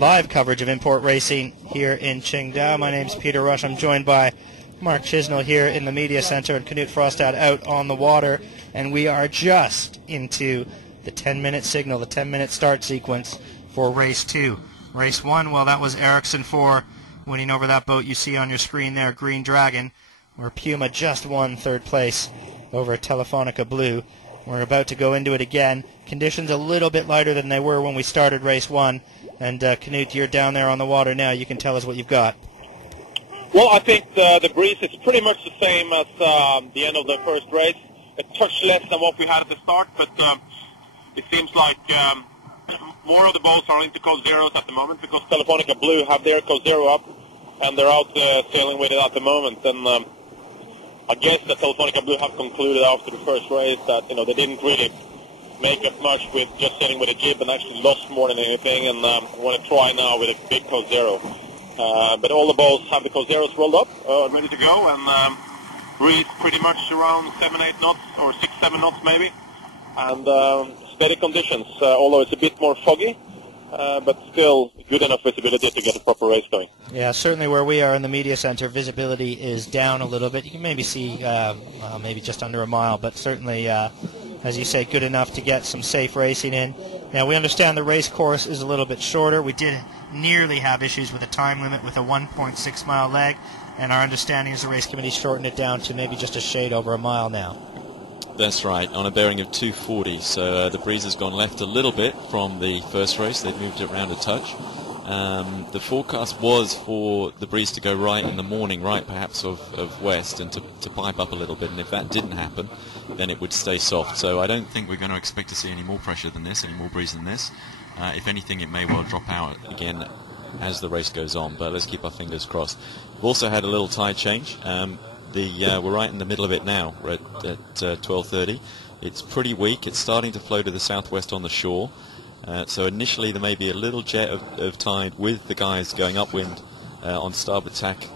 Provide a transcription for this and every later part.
live coverage of import racing here in Qingdao. My name's Peter Rush. I'm joined by Mark Chisnell here in the media center and Knut Frostad out on the water, and we are just into the 10-minute signal, the 10-minute start sequence for race 2. Race 1, well, that was Ericsson 4 winning over that boat you see on your screen there, Green Dragon, where Puma just won third place over Telefonica Blue. We're about to go into it again. Conditions a little bit lighter than they were when we started race 1. And Knut, you're down there on the water now. You can tell us what you've got. Well, I think the breeze is pretty much the same as the end of the first race. A touch less than what we had at the start, but it seems like more of the boats are into code zeros at the moment because Telefonica Blue have their code zero up, and they're out sailing with it at the moment. And I guess that Telefonica Blue have concluded after the first race that they didn't really make up much with just sailing with a jib and actually lost more than anything, and want to try now with a big code zero. But all the boats have the code zeros rolled up, ready to go, and breeze pretty much around 7-8 knots or 6-7 knots maybe, and steady conditions, although it's a bit more foggy, but still good enough visibility to get a proper race going. Yeah, certainly where we are in the media center, visibility is down a little bit. You can maybe see maybe just under a mile, but certainly, as you say, good enough to get some safe racing in. Now, we understand the race course is a little bit shorter. We did nearly have issues with a time limit with a 1.6-mile leg, and our understanding is the race committee shortened it down to maybe just a shade over a mile now. That's right, on a bearing of 240, so the breeze has gone left a little bit from the first race. They've moved it around a touch. The forecast was for the breeze to go right in the morning, right perhaps of west, and to pipe up a little bit, and if that didn't happen, then it would stay soft. So I don't think we're going to expect to see any more pressure than this, any more breeze than this. If anything, it may well drop out again as the race goes on, but let's keep our fingers crossed. We've also had a little tide change. We're right in the middle of it now. We're at 12:30. It's pretty weak. It's starting to flow to the southwest on the shore. So initially there may be a little jet of tide with the guys going upwind on starboard tack,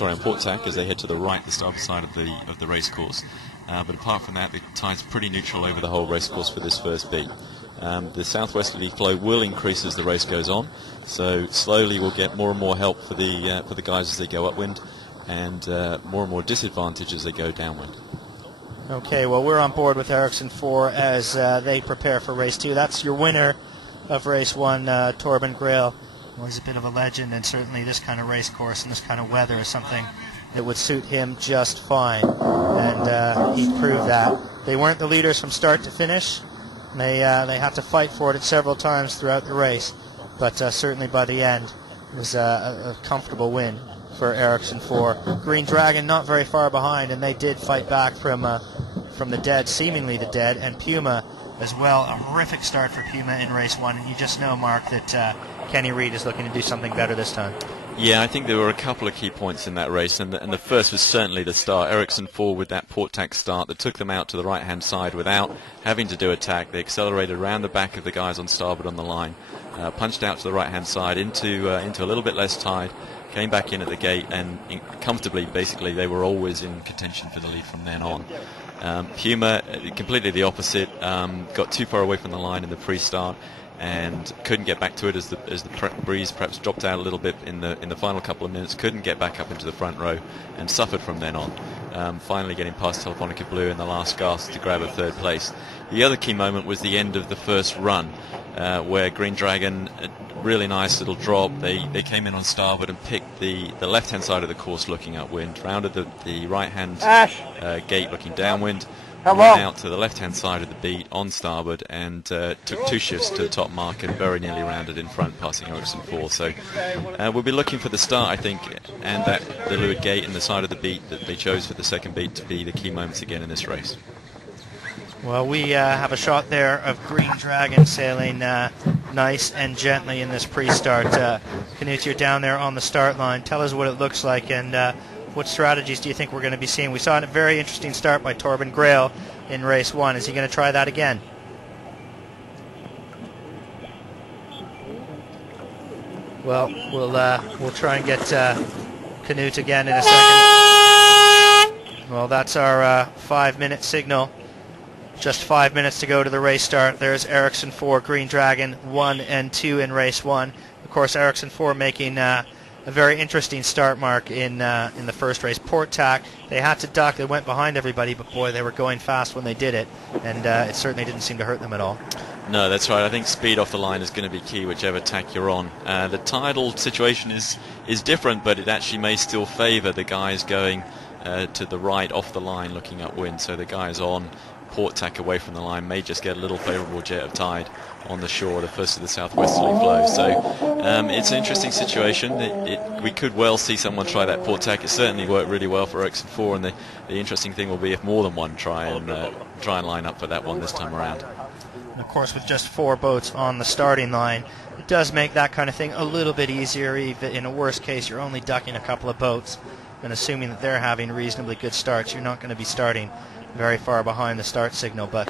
on port tack, as they head to the right, the starboard side of the race course. But apart from that, the tide's pretty neutral over the whole race course for this first beat. The southwesterly flow will increase as the race goes on. So slowly we'll get more and more help for the guys as they go upwind, and more and more disadvantage as they go downwind. Okay, well, we're on board with Ericsson 4 as they prepare for race 2. That's your winner of race 1, Torben Grail. Well, he's a bit of a legend, and certainly this kind of race course and this kind of weather is something that would suit him just fine, and he proved that. They weren't the leaders from start to finish. They had to fight for it several times throughout the race, but certainly by the end it was a comfortable win for Ericsson 4. Green Dragon not very far behind, and they did fight back from the dead, seemingly the dead, and Puma as well. A horrific start for Puma in race 1, and you just know, Mark, that Kenny Reed is looking to do something better this time. Yeah, I think there were a couple of key points in that race, and the first was certainly the start. Ericsson 4 with that port tack start that took them out to the right-hand side without having to do a tack. They accelerated around the back of the guys on starboard on the line, punched out to the right-hand side into a little bit less tide, came back in at the gate, and comfortably, basically, they were always in contention for the lead from then on. Puma, completely the opposite, got too far away from the line in the pre-start and couldn't get back to it as the breeze perhaps dropped out a little bit in the final couple of minutes, couldn't get back up into the front row and suffered from then on, finally getting past Telefonica Blue in the last gasp to grab a third place. The other key moment was the end of the first run, where Green Dragon, really nice little drop, they came in on starboard and picked the left-hand side of the course looking upwind, rounded the right-hand gate looking downwind, went out to the left-hand side of the beat on starboard, and took 2 shifts to the top mark and very nearly rounded in front, passing Ericsson 4. So we'll be looking for the start, I think, and the leeward gate and the side of the beat that they chose for the second beat to be the key moments again in this race. Well, we have a shot there of Green Dragon sailing nice and gently in this pre-start. Knut, you're down there on the start line. Tell us what it looks like, and what strategies do you think we're going to be seeing? We saw a very interesting start by Torben Grail in race 1. Is he going to try that again? Well, we'll try and get Knut again in a second. Well, that's our 5-minute signal Just 5 minutes to go to the race start. There's Ericsson 4, Green Dragon 1 and 2 in race 1. Of course, Ericsson 4 making a very interesting start, Mark, in the first race. Port tack, they had to duck. They went behind everybody, but boy, they were going fast when they did it, and it certainly didn't seem to hurt them at all. No, that's right. I think speed off the line is going to be key, whichever tack you're on. The tidal situation is different, but it actually may still favour the guys going to the right off the line, looking upwind. So the guys on port tack away from the line may just get a little favourable jet of tide on the shore, the first of the southwesterly flow. So it's an interesting situation. We could well see someone try that port tack. It certainly worked really well for Ericsson 4, and the interesting thing will be if more than one try and line up for that one this time around. And of course, with just 4 boats on the starting line, it does make that kind of thing a little bit easier. Even in a worst case, you're only ducking a couple of boats, and assuming that they're having reasonably good starts, you're not going to be starting very far behind the start signal, but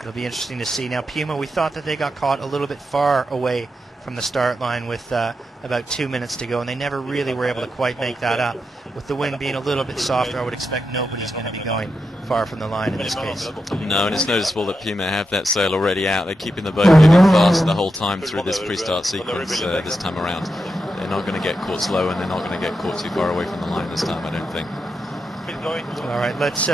it'll be interesting to see. Now, Puma, we thought that they got caught a little bit far away from the start line with about 2 minutes to go, and they never really were able to quite make that up. With the wind being a little bit softer, I would expect nobody's going to be going far from the line in this case. No, and it's noticeable that Puma have that sail already out. They're keeping the boat moving fast the whole time through this pre-start sequence this time around. They're not going to get caught slow, and they're not going to get caught too far away from the line this time, I don't think. All right, let's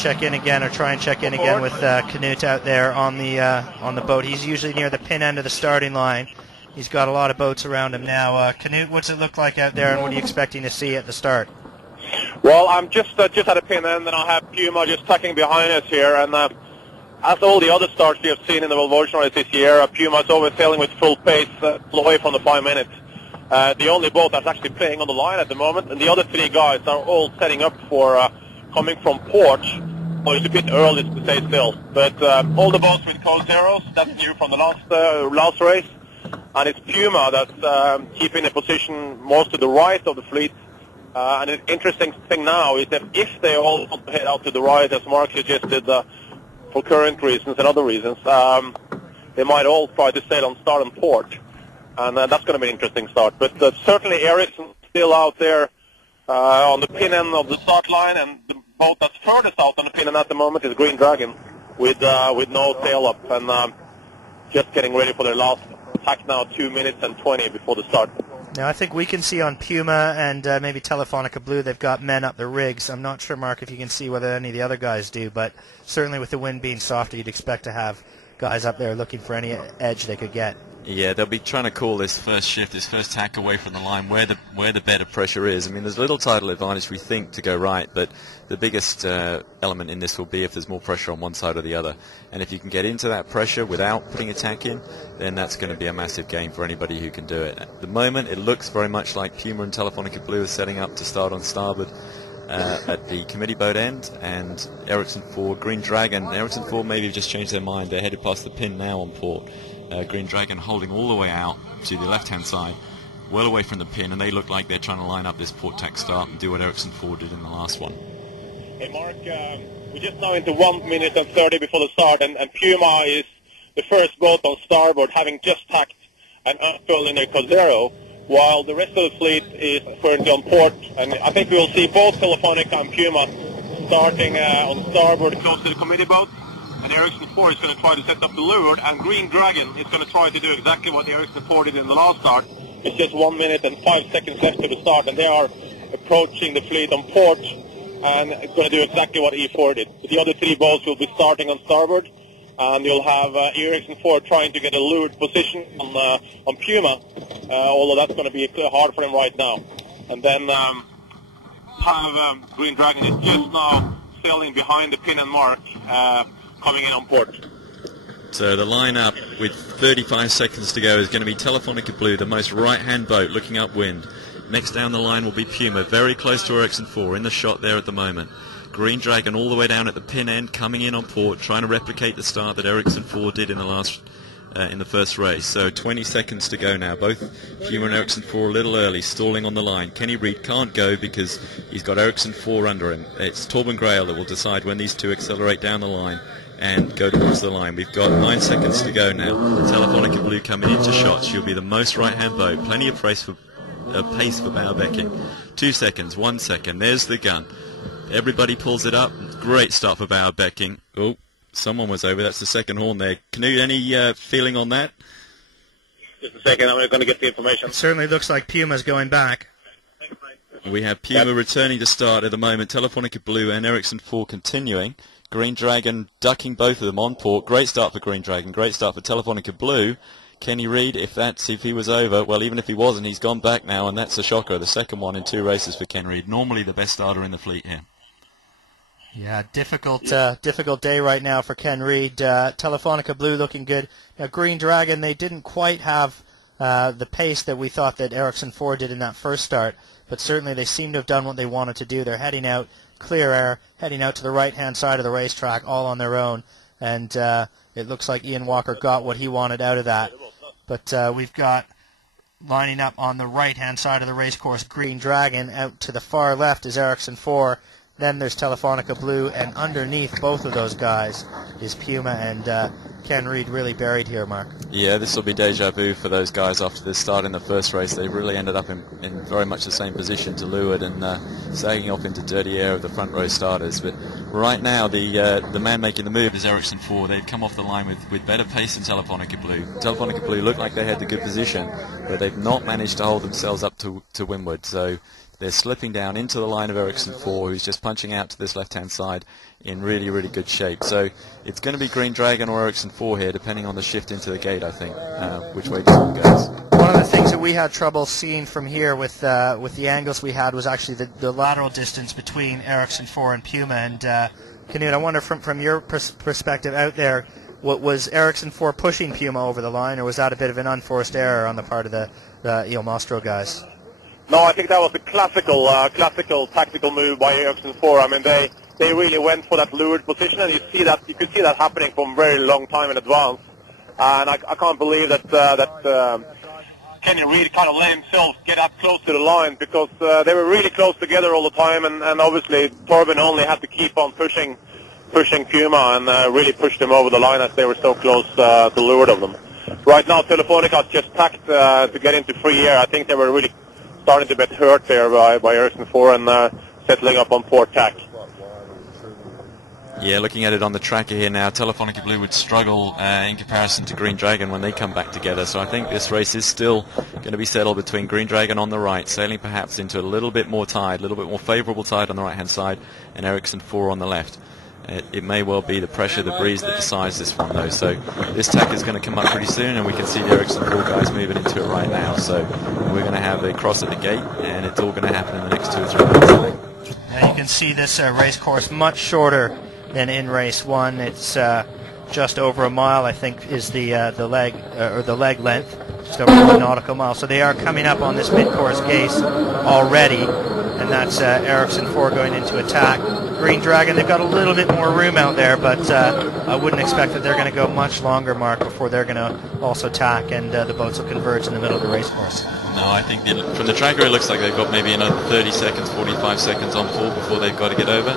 check in again, or try and check in again with Knut out there on the boat. He's usually near the pin end of the starting line. He's got a lot of boats around him now. Knut, what's it look like out there, and what are you expecting to see at the start? Well, I'm just at the pin end, and I have Puma just tucking behind us here. And as all the other starts we have seen in the Volvo race this year, Puma is always sailing with full pace away from the 5 minutes. The only boat that's actually playing on the line at the moment, and the other 3 guys are all setting up for coming from port. Well, it's a bit early to say still, but all the boats with code zeros, that's new from the last race, and it's Puma that's keeping a position most to the right of the fleet. And an interesting thing now is that if they all head out to the right, as Mark suggested, for current reasons and other reasons, they might all try to sail on start and port. And that's going to be an interesting start. But certainly Ericsson still out there on the pin end of the start line, and the boat that's furthest out on the pin end at the moment is Green Dragon with no tail up, and just getting ready for their last attack now, 2 minutes and 20 before the start. Now, I think we can see on Puma and maybe Telefonica Blue, they've got men up the rigs. I'm not sure, Mark, if you can see whether any of the other guys do, but certainly with the wind being softer, you'd expect to have guys up there looking for any edge they could get. Yeah, they'll be trying to call this first shift, this first tack away from the line where the better pressure is. I mean, there's little tidal advantage, we think, to go right, but the biggest element in this will be if there's more pressure on one side or the other. And if you can get into that pressure without putting a tack in, then that's going to be a massive gain for anybody who can do it. At the moment, it looks very much like Puma and Telefonica Blue are setting up to start on starboard at the committee boat end, and Ericsson 4, Green Dragon. Ericsson 4 maybe have just changed their mind. They're headed past the pin now on port. Green Dragon holding all the way out to the left-hand side, well away from the pin, and they look like they're trying to line up this port tack start and do what Ericsson 4 did in the last one. Hey Mark, we're just now into 1 minute and 30 before the start, and Puma is the first boat on starboard, having just tacked and unfurled in their Cosero, while the rest of the fleet is currently on port. And I think we will see both Telefonica and Puma starting on starboard close to the committee boat. And Ericsson 4 is going to try to set up the leeward, and Green Dragon is going to try to do exactly what Ericsson 4 did in the last start. It's just 1 minute and 5 seconds left to the start, and they are approaching the fleet on port, and it's going to do exactly what E4 did. The other 3 boats will be starting on starboard, and you'll have Ericsson 4 trying to get a leeward position on Puma, although that's going to be hard for them right now. And then have Green Dragon is just now sailing behind the pin and mark, coming in on port. So the line-up with 35 seconds to go is going to be Telefonica Blue, the most right-hand boat looking upwind. Next down the line will be Puma, very close to Ericsson 4, in the shot there at the moment. Green Dragon all the way down at the pin end, coming in on port, trying to replicate the start that Ericsson 4 did in the first race. So 20 seconds to go now. Both Puma and Ericsson 4 a little early, stalling on the line. Kenny Reed can't go because he's got Ericsson 4 under him. It's Torben Grail that will decide when these two accelerate down the line and go towards the line. We've got 9 seconds to go now. Telefonica Blue coming into shot. She'll be the most right-hand boat. Plenty of pace for bow becking. 2 seconds, 1 second. There's the gun. Everybody pulls it up. Great start for bow becking. Oh, Someone was over. That's the second horn there. Knut, any feeling on that? Just a second, I'm going to get the information. It certainly looks like Puma's going back. We have Puma returning to start at the moment. Telefonica Blue and Ericsson 4 continuing. Green Dragon ducking both of them on port. Great start for Green Dragon. Great start for Telefonica Blue. Kenny Reid, if he was over, well, even if he wasn't, he's gone back now, and that's a shocker. The second one in 2 races for Ken Reid. Normally the best starter in the fleet here. Yeah, difficult day right now for Ken Reid. Telefonica Blue looking good. Now, Green Dragon, they didn't quite have the pace that we thought that Ericsson 4 did in that first start, but certainly they seem to have done what they wanted to do. They're heading out, clear air, heading out to the right-hand side of the racetrack all on their own, and it looks like Ian Walker got what he wanted out of that. But we've got, lining up on the right-hand side of the racecourse, Green Dragon. Out to the far left is Ericsson 4. Then there's Telefonica Blue, and underneath both of those guys is Puma and Ken Reid, really buried here, Mark. Yeah, this will be deja vu for those guys after the start in the first race. They really ended up in very much the same position to leeward and sagging off into dirty air of the front row starters. But right now, the man making the move is Ericsson 4. They've come off the line with better pace than Telefonica Blue. Telefonica Blue looked like they had the good position, but they've not managed to hold themselves up to windward. So they're slipping down into the line of Ericsson 4, who's just punching out to this left-hand side in really, really good shape. So it's going to be Green Dragon or Ericsson 4 here, depending on the shift into the gate, I think, which way the sun goes. One of the things that we had trouble seeing from here with the angles we had was actually the lateral distance between Ericsson 4 and Puma. And Knut, I wonder from your perspective out there, what was Ericsson 4 pushing Puma over the line, or was that a bit of an unforced error on the part of the Il Mastro guys? No, I think that was a classical tactical move by Ericsson 4. I mean, they really went for that lured position, and you could see that happening for a very long time in advance. And I can't believe that Kenny Reid kind of let himself get up close to the line, because they were really close together all the time, and obviously Torben only had to keep on pushing Puma and really pushed him over the line as they were so close to leeward of them. Right now, Telefonica just tacked to get into free air. I think they were really starting to get hurt there by Ericsson 4 and settling up on port tack. Yeah, looking at it on the tracker here now, Telefonica Blue would struggle in comparison to Green Dragon when they come back together. So I think this race is still going to be settled between Green Dragon on the right, sailing perhaps into a little bit more tide, a little bit more favourable tide on the right-hand side, and Ericsson 4 on the left. It may well be the pressure, the breeze that decides this one, though. So this tack is going to come up pretty soon, and we can see the Ericsson 4 guys moving into it right now. So we're going to have a cross at the gate, and it's all going to happen in the next 2 or 3 minutes, I think. Now you can see this race course much shorter than in race 1. It's just over a mile, I think, is the leg length, just over 1 nautical mile. So they are coming up on this mid-course gate already, and that's Ericsson 4 going into attack. Green Dragon, they've got a little bit more room out there, but I wouldn't expect that they're going to go much longer, Mark, before they're going to also tack, and the boats will converge in the middle of the race course. No, I think from the tracker it looks like they've got maybe another 30 seconds, 45 seconds on port before they've got to get over.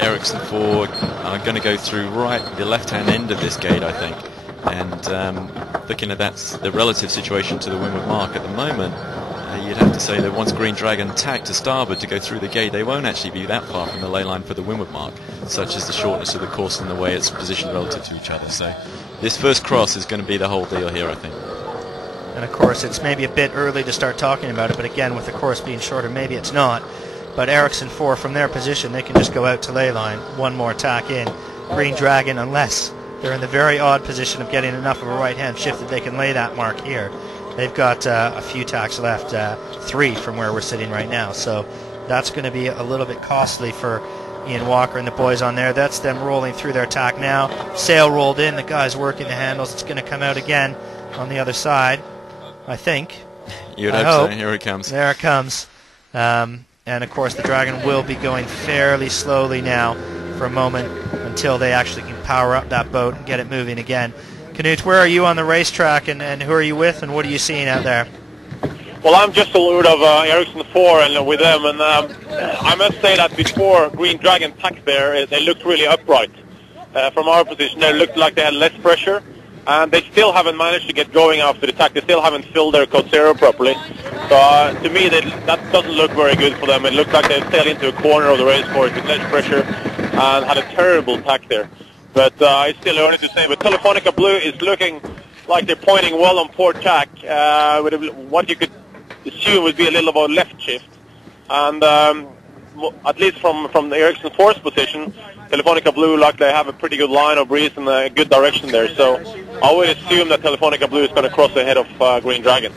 Ericsson 4 are going to go through right the left-hand end of this gate, I think. And looking at the relative situation to the windward mark at the moment, you'd have to say that once Green Dragon tack to starboard to go through the gate, they won't actually be that far from the ley line for the windward mark, such as the shortness of the course and the way it's positioned relative to each other. So this first cross is going to be the whole deal here, I think. And of course, it's maybe a bit early to start talking about it, but again, with the course being shorter, maybe it's not. But Ericsson 4, from their position, they can just go out to ley line, one more tack in. Green Dragon, unless they're in the very odd position of getting enough of a right-hand shift that they can lay that mark here, they've got a few tacks left, 3 from where we're sitting right now. So that's going to be a little bit costly for Ian Walker and the boys on there. That's them rolling through their tack now. Sail rolled in, the guy's working the handles. It's going to come out again on the other side, I think. You'd hope so. Here it comes. There it comes. And of course the Dragon will be going fairly slowly now for a moment until they actually can power up that boat and get it moving again. Knut, where are you on the racetrack, and who are you with, and what are you seeing out there? Well, I'm just a leeward of Ericsson 4 and with them, and I must say that before Green Dragon tacked there, they looked really upright. From our position, they looked like they had less pressure, and they still haven't managed to get going after the tack. They still haven't filled their code zero properly. So to me, that doesn't look very good for them. It looked like they sailed into a corner of the race course with less pressure and had a terrible tack there. but it's still early to say. But Telefonica Blue is looking like they're pointing well on port tack, with what you could assume would be a little about left shift. And at least from the Ericsson 4's position, Telefonica Blue like they have a pretty good line of breeze and a good direction there. So I would assume that Telefonica Blue is going to cross ahead of Green Dragon.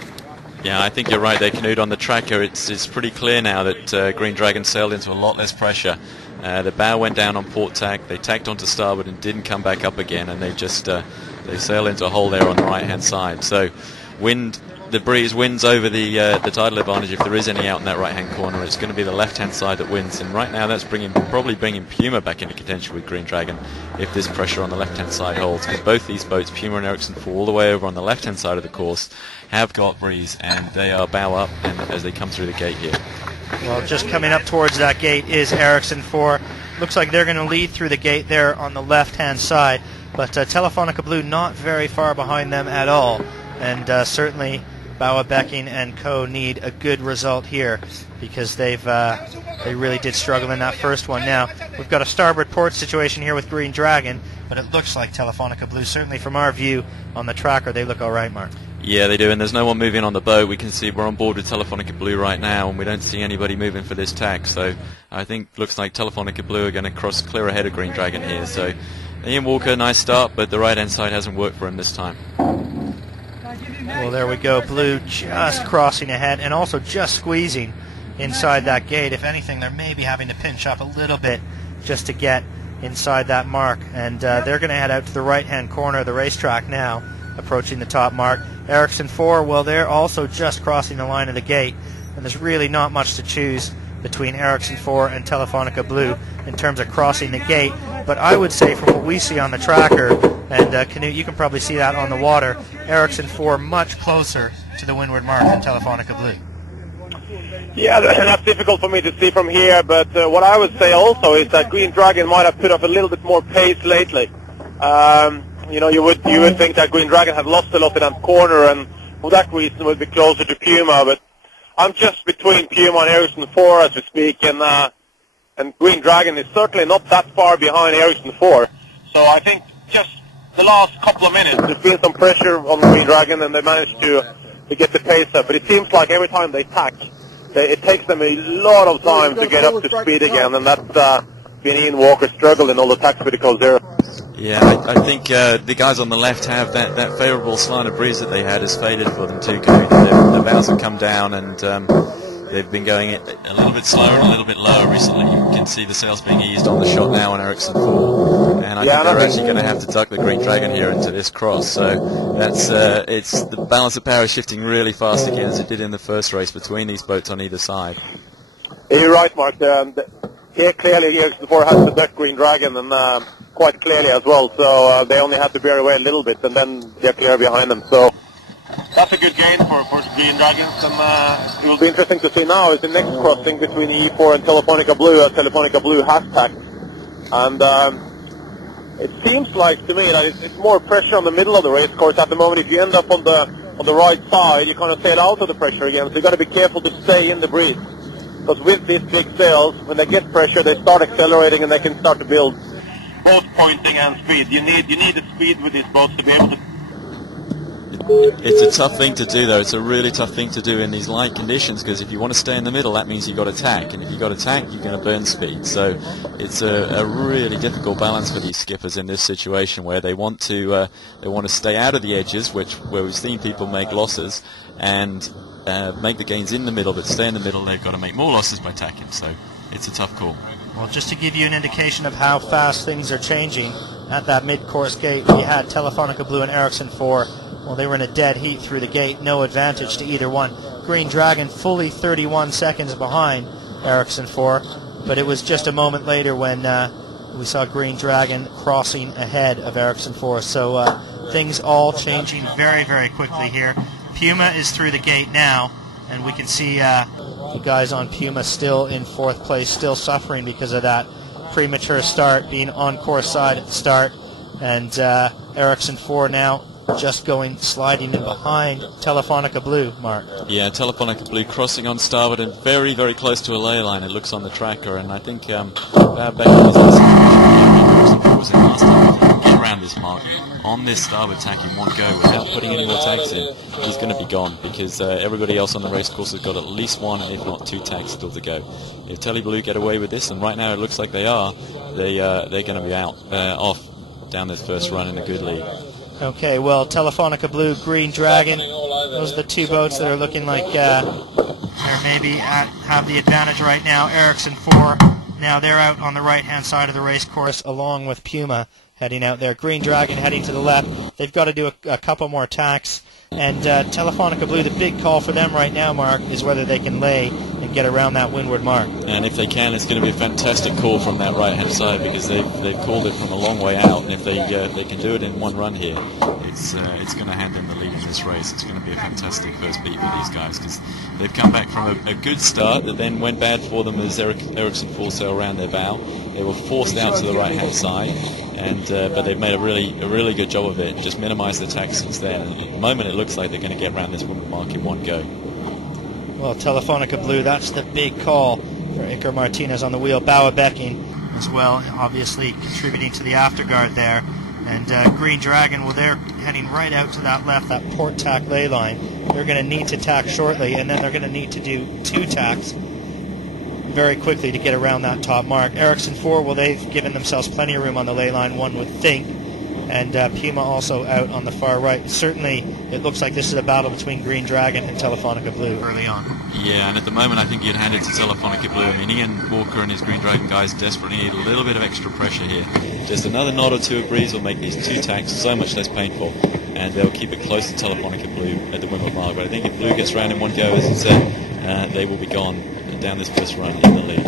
Yeah, I think you're right. They canoed on the tracker. It's pretty clear now that Green Dragon sailed into a lot less pressure. The bow went down on port tack. They tacked onto starboard and didn't come back up again. And they just they sailed into a hole there on the right-hand side. So the breeze wins over the tidal advantage if there is any out in that right-hand corner. It's going to be the left-hand side that wins. And right now that's probably bringing Puma back into contention with Green Dragon if this pressure on the left-hand side holds. Because both these boats, Puma and Ericsson 4, all the way over on the left-hand side of the course, have got breeze, and they are bow up as they come through the gate here. Well, just coming up towards that gate is Ericsson 4. Looks like they're going to lead through the gate there on the left-hand side, but Telefonica Blue not very far behind them at all, and certainly Boa Becking and co need a good result here because they really did struggle in that first one. Now we've got a starboard port situation here with Green Dragon, but it looks like Telefonica Blue, certainly from our view on the tracker, they look all right, Mark. Yeah, they do, and there's no one moving on the boat. We can see we're on board with Telefonica Blue right now, and we don't see anybody moving for this tack. So I think looks like Telefonica Blue are going to cross clear ahead of Green Dragon here. So Ian Walker, nice start, but the right-hand side hasn't worked for him this time. Well, there we go. Blue just crossing ahead and also just squeezing inside that gate. If anything, they're maybe having to pinch up a little bit just to get inside that mark. And they're going to head out to the right-hand corner of the racetrack now, approaching the top mark. Ericsson 4, well, they're also just crossing the line of the gate. And there's really not much to choose between Ericsson 4 and Telefonica Blue in terms of crossing the gate. But I would say from what we see on the tracker, and Canute, you can probably see that on the water, Ericsson 4 much closer to the windward mark than Telefonica Blue. Yeah, that's difficult for me to see from here, but what I would say also is that Green Dragon might have put up a little bit more pace lately. You know, you would think that Green Dragon had lost a lot in that corner, and for that reason would be closer to Puma, but I'm just between Puma and Ericsson 4 as we speak, and Green Dragon is certainly not that far behind Ericsson 4. So I think just the last couple of minutes, there's been some pressure on Green Dragon, and they managed to get the pace up. But it seems like every time they tack, it takes them a lot of time to get up to speed again, and that's been Ian Walker's struggle in all the tack criticals there. Yeah, I think the guys on the left have that favourable slant of breeze that they had has faded for them too. The bows have come down, and they've been going a little bit slower and a little bit lower recently. You can see the sails being eased on the shot now on Ericsson 4, and I think they're actually going to have to duck the Green Dragon here into this cross. So that's it's the balance of power shifting really fast again, as it did in the first race between these boats on either side. You're right, Mark. Here clearly Ericsson 4 has to duck Green Dragon, and quite clearly as well. So they only have to bear away a little bit, and then they're clear behind them. So that's a good gain for Green Dragons, and it will be interesting to see now is the next crossing between E4 and Telefonica Blue, as Telefonica Blue has tacked. And it seems like to me that it's more pressure on the middle of the race course at the moment. If you end up on the right side, you kind of sail out of the pressure again, so you've got to be careful to stay in the breeze. Because with these big sails, when they get pressure, they start accelerating and they can start to build. Both pointing and speed. You need the speed with these boats to be able to. It's a tough thing to do, though. It's a really tough thing to do in these light conditions, because if you want to stay in the middle, that means you've got to tack, and if you've got to tack, you're going to burn speed. So it's a really difficult balance for these skippers in this situation, where they want to stay out of the edges, where we've seen people make losses, and make the gains in the middle, but stay in the middle. They've got to make more losses by tacking. So it's a tough call. Well, just to give you an indication of how fast things are changing, at that mid-course gate, we had Telefonica Blue and Ericsson 4. Well, they were in a dead heat through the gate, no advantage to either one. Green Dragon fully 31 seconds behind Ericsson 4, but it was just a moment later when we saw Green Dragon crossing ahead of Ericsson 4. So things all changing very, very quickly here. Puma is through the gate now, and we can see the guys on Puma still in fourth place, still suffering because of that premature start, being on course side at the start, and Ericsson 4 now just sliding in behind Telefonica Blue, Mark. Yeah, Telefonica Blue crossing on starboard and very, very close to a ley line, it looks on the tracker, and I think Becking is around this mark on this starboard tack in one go without putting any more tacks in, he's going to be gone, because everybody else on the race course has got at least one, if not two tacks still to go. If Telly Blue get away with this, and right now it looks like they are, they're going to be off down this first run in a good lead. Okay, well, Telefonica Blue, Green Dragon, those are the two boats that are looking like they're maybe have the advantage right now. Ericsson 4, now they're out on the right-hand side of the race course along with Puma heading out there. Green Dragon heading to the left. They've got to do a couple more tacks. And Telefonica Blue, the big call for them right now, Mark, is whether they can lay and get around that windward mark. And if they can, it's going to be a fantastic call from that right-hand side, because they've called it from a long way out. And if they can do it in one run here, it's going to hand them the lead in this race. It's going to be a fantastic first beat for these guys, because they've come back from a good start that then went bad for them as Ericsson full sail around their bow. They were forced out to the right-hand side, and but they've made a really good job of it. Just minimised the tack since then. And at the moment, it looks like they're going to get around this windward mark in one go. Well, Telefonica Blue, that's the big call for Iker Martinez on the wheel. Bauer Becking as well, obviously contributing to the afterguard there. And Green Dragon, well, they're heading right out to that left, that port tack lay line. They're going to need to tack shortly, and then they're going to need to do two tacks very quickly to get around that top mark. Ericsson 4, well, they've given themselves plenty of room on the lay line, one would think. And Puma also out on the far right. Certainly, it looks like this is a battle between Green Dragon and Telefonica Blue early on. Yeah, and at the moment, I think you'd hand it to Telefonica Blue. I mean, Ian Walker and his Green Dragon guys desperately need a little bit of extra pressure here. Just another knot or two of breeze will make these two tacks so much less painful, and they'll keep it close to Telefonica Blue at the windward mark. But I think if Blue gets round in one go, as I said, they will be gone down this first run in the lead.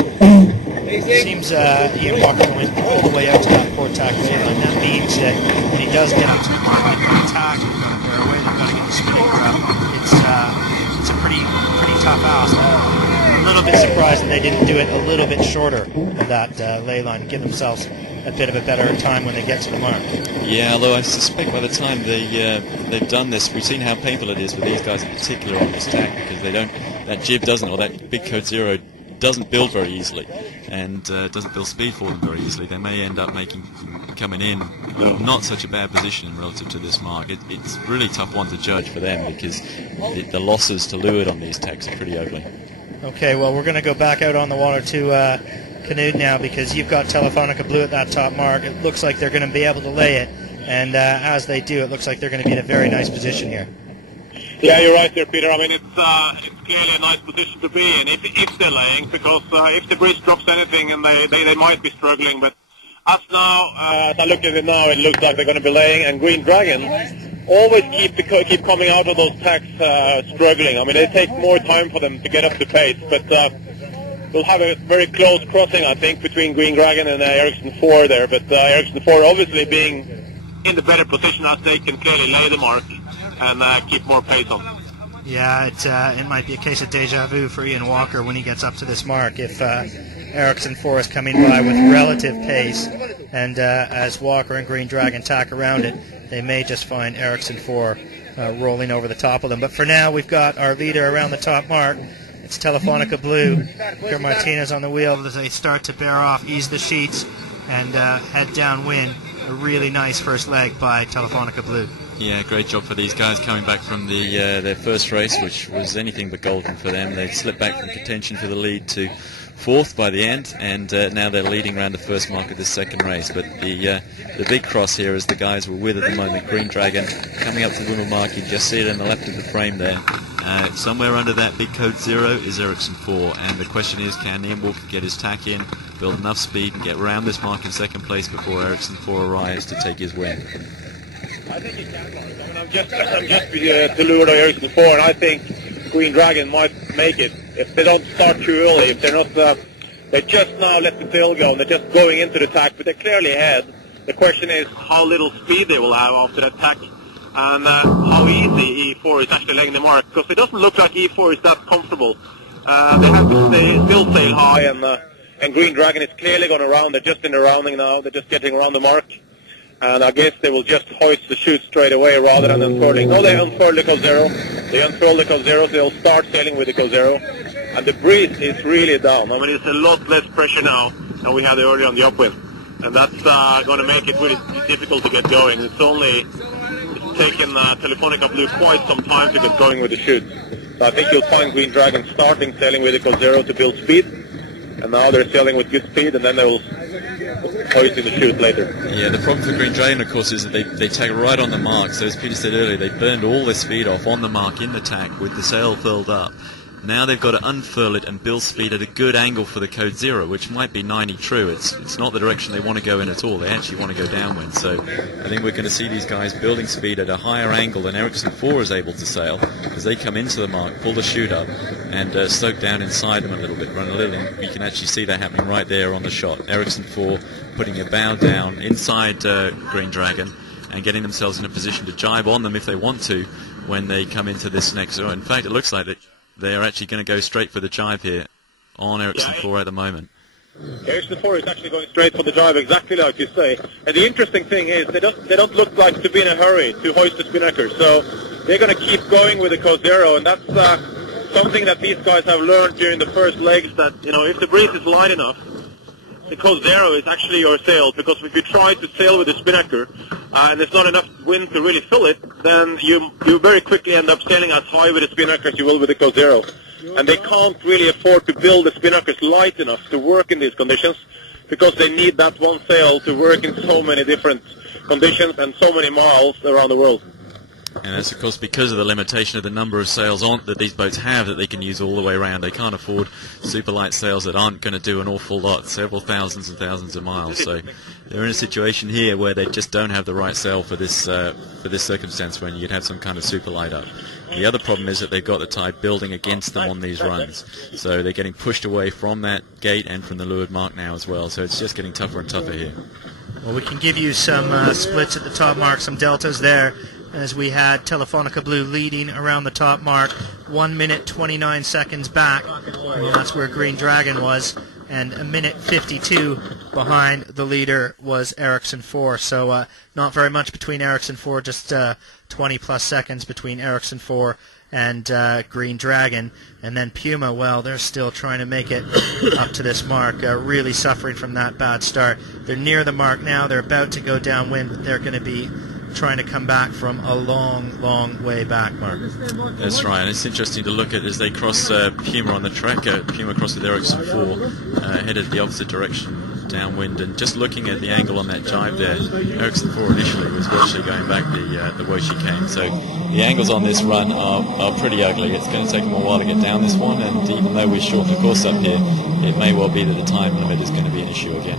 It seems Ian Walker went all the way out to that port tack lay line. That means that when he does get up to the mark, they've got to tack, they've got to bear away, they've got to get the spinning grab. It's a pretty tough ask. A little bit surprised that they didn't do it a little bit shorter of that lay line, give themselves a bit of a better time when they get to the mark. Yeah, although I suspect by the time they've done this, we've seen how painful it is for these guys in particular on this tack, because that jib doesn't, or that big code zero doesn't build very easily, and doesn't build speed for them very easily. They may end up coming in not such a bad position relative to this mark. It's a really tough one to judge for them, because the losses to leeward on these tacks are pretty ugly. Okay, well, we're going to go back out on the water to Canoe now, because you've got Telefonica Blue at that top mark. It looks like they're going to be able to lay it, and as they do, it looks like they're going to be in a very nice position here. Yeah, you're right there, Peter. I mean, it's clearly a nice position to be in if they're laying, because if the breeze drops anything, and they might be struggling. But as I look at it now, it looks like they're going to be laying. And Green Dragon always keep coming out of those tacks struggling. I mean, it takes more time for them to get up to pace, but we'll have a very close crossing, I think, between Green Dragon and Ericsson 4 there. But Ericsson 4 obviously being in the better position, as they can clearly lay the mark and keep more pace on. Yeah, it might be a case of deja vu for Ian Walker when he gets up to this mark. If Ericsson 4 is coming by with relative pace, and as Walker and Green Dragon tack around it, they may just find Ericsson 4 rolling over the top of them. But for now, we've got our leader around the top mark. It's Telefonica Blue. Iker Martinez on the wheel as they start to bear off, ease the sheets, and head downwind. A really nice first leg by Telefonica Blue. Yeah, great job for these guys coming back from their first race, which was anything but golden for them. They slipped back from contention for the lead to fourth by the end, and now they're leading around the first mark of this second race. But the big cross here is the guys we're with at the moment. Green Dragon coming up to the windward mark. You just see it on the left of the frame there. Somewhere under that big code zero is Ericsson 4, and the question is, can Ian Walker get his tack in, build enough speed, and get around this mark in second place before Ericsson 4 arrives to take his win? I think he can. I mean, I'm just to lure Ericsson 4, and I think Green Dragon might make it if they don't start too early. If they're not, they just now let the tail go, and they're just going into the tack, but they're clearly ahead. The question is how little speed they will have after that tack, and how easy E4 is actually laying the mark, because it doesn't look like E4 is that comfortable. They have to still sail high, and Green Dragon is clearly going around. They're just in the rounding now. They're just getting around the mark. And I guess they will just hoist the chute straight away rather than unfurling. No, they unfurl the code zero. They unfurl the code zero, so they'll start sailing with the code zero. And the breeze is really down. I mean, it's a lot less pressure now than we had earlier on the upwind. and that's going to make it really difficult to get going. It's taken Telefonica Blue quite some time to get going with the chute. So I think you'll find Green Dragon starting sailing with Eco Zero to build speed, and now they're sailing with good speed, and then they will hoist in the chute later. Yeah, the problem for Green Dragon, of course, is that they tack right on the mark. So as Peter said earlier, they burned all their speed off on the mark in the tack with the sail furled up. Now they've got to unfurl it and build speed at a good angle for the Code Zero, which might be 90 true. It's not the direction they want to go in at all. They actually want to go downwind. So I think we're going to see these guys building speed at a higher angle than Ericsson 4 is able to sail, as they come into the mark, pull the chute up, and stoke down inside them a little bit, run a little in. You can actually see that happening right there on the shot. Ericsson 4 putting a bow down inside Green Dragon and getting themselves in a position to jibe on them if they want to when they come into this next zone. In fact, it looks like they are actually going to go straight for the jibe here on Ericsson 4 at the moment. Ericsson 4 is actually going straight for the jibe, exactly like you say. And the interesting thing is they don't look like to be in a hurry to hoist the spinnaker. So they're going to keep going with the Code Zero, and that's something that these guys have learned during the first legs, that if the breeze is light enough, the Code Zero is actually your sail, because if you try to sail with the spinnaker and there's not enough wind to really fill it, then you very quickly end up sailing as high with the spinnaker as you will with the Code Zero. And they can't really afford to build the spinnakers light enough to work in these conditions, because they need that one sail to work in so many different conditions and so many miles around the world. And that's, of course, because of the limitation of the number of sails that these boats have that they can use all the way around. They can't afford super light sails that aren't going to do an awful lot, several thousands and thousands of miles. So they're in a situation here where they just don't have the right sail for this circumstance, when you'd have some kind of super light up. The other problem is that they've got the tide building against them on these runs. So they're getting pushed away from that gate and from the leeward mark now as well. So it's just getting tougher and tougher here. Well, we can give you some splits at the top mark, some deltas there, as we had Telefonica Blue leading around the top mark, 1 minute 29 seconds back. Well, that's where Green Dragon was, and a minute 52 behind the leader was Ericsson 4. So not very much between Ericsson 4, just 20 plus seconds between Ericsson 4 and Green Dragon. And then Puma, well, they're still trying to make it up to this mark, really suffering from that bad start. They're near the mark now. They're about to go downwind, but they're going to be trying to come back from a long, long way back, Mark. That's right, and it's interesting to look at as they cross Puma on the track. Puma crossed with Ericsson 4, headed the opposite direction downwind, and just looking at the angle on that jibe there, Ericsson 4 initially was virtually going back the way she came. So the angles on this run are pretty ugly. It's going to take them a while to get down this one, and even though we shortened the course up here, it may well be that the time limit is going to be an issue again.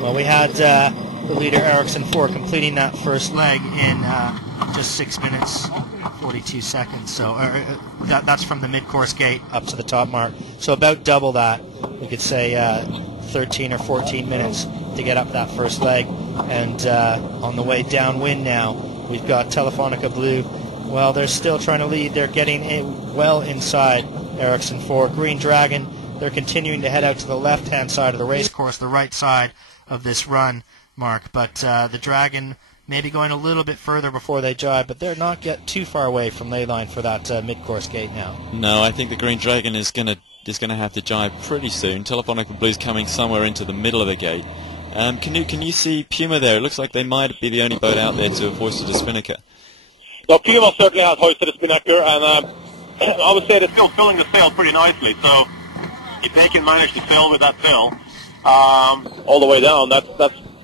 Well, we had the leader Ericsson 4 completing that first leg in just 6 minutes 42 seconds. So that's from the mid-course gate up to the top mark. So about double that. We could say 13 or 14 minutes to get up that first leg. And on the way downwind now, we've got Telefonica Blue. Well, they're still trying to lead. They're getting well inside Ericsson 4. Green Dragon, they're continuing to head out to the left-hand side of the race course, the right side of this run, Mark, but the Dragon maybe going a little bit further before they jibe, but they're not get too far away from ley line for that mid-course gate now. No, I think the Green Dragon is going to have to jibe pretty soon. Telefonica Blue's coming somewhere into the middle of the gate. Can you see Puma there? It looks like they might be the only boat out there to have hoisted a spinnaker. No, Puma certainly has hoisted a spinnaker, and I would say they're still filling the sail pretty nicely. So if they can manage to sail with that sail all the way down,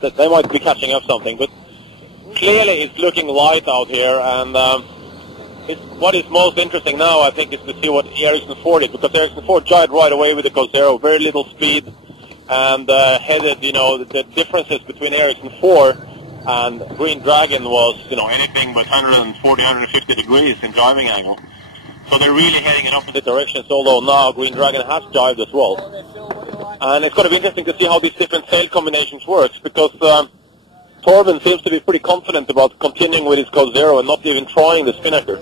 they might be catching up something. But clearly it's looking light out here, and what is most interesting now, I think, is to see what Ericsson 4 did, because Ericsson 4 jibed right away with the Code Zero, very little speed, and headed, the differences between Ericsson 4 and Green Dragon was, anything but 140, 150 degrees in driving angle. So they're really heading in opposite directions, although now Green Dragon has jibed as well. And it's going to be interesting to see how these different sail combinations works, because Torben seems to be pretty confident about continuing with his Code Zero and not even trying the spinnaker.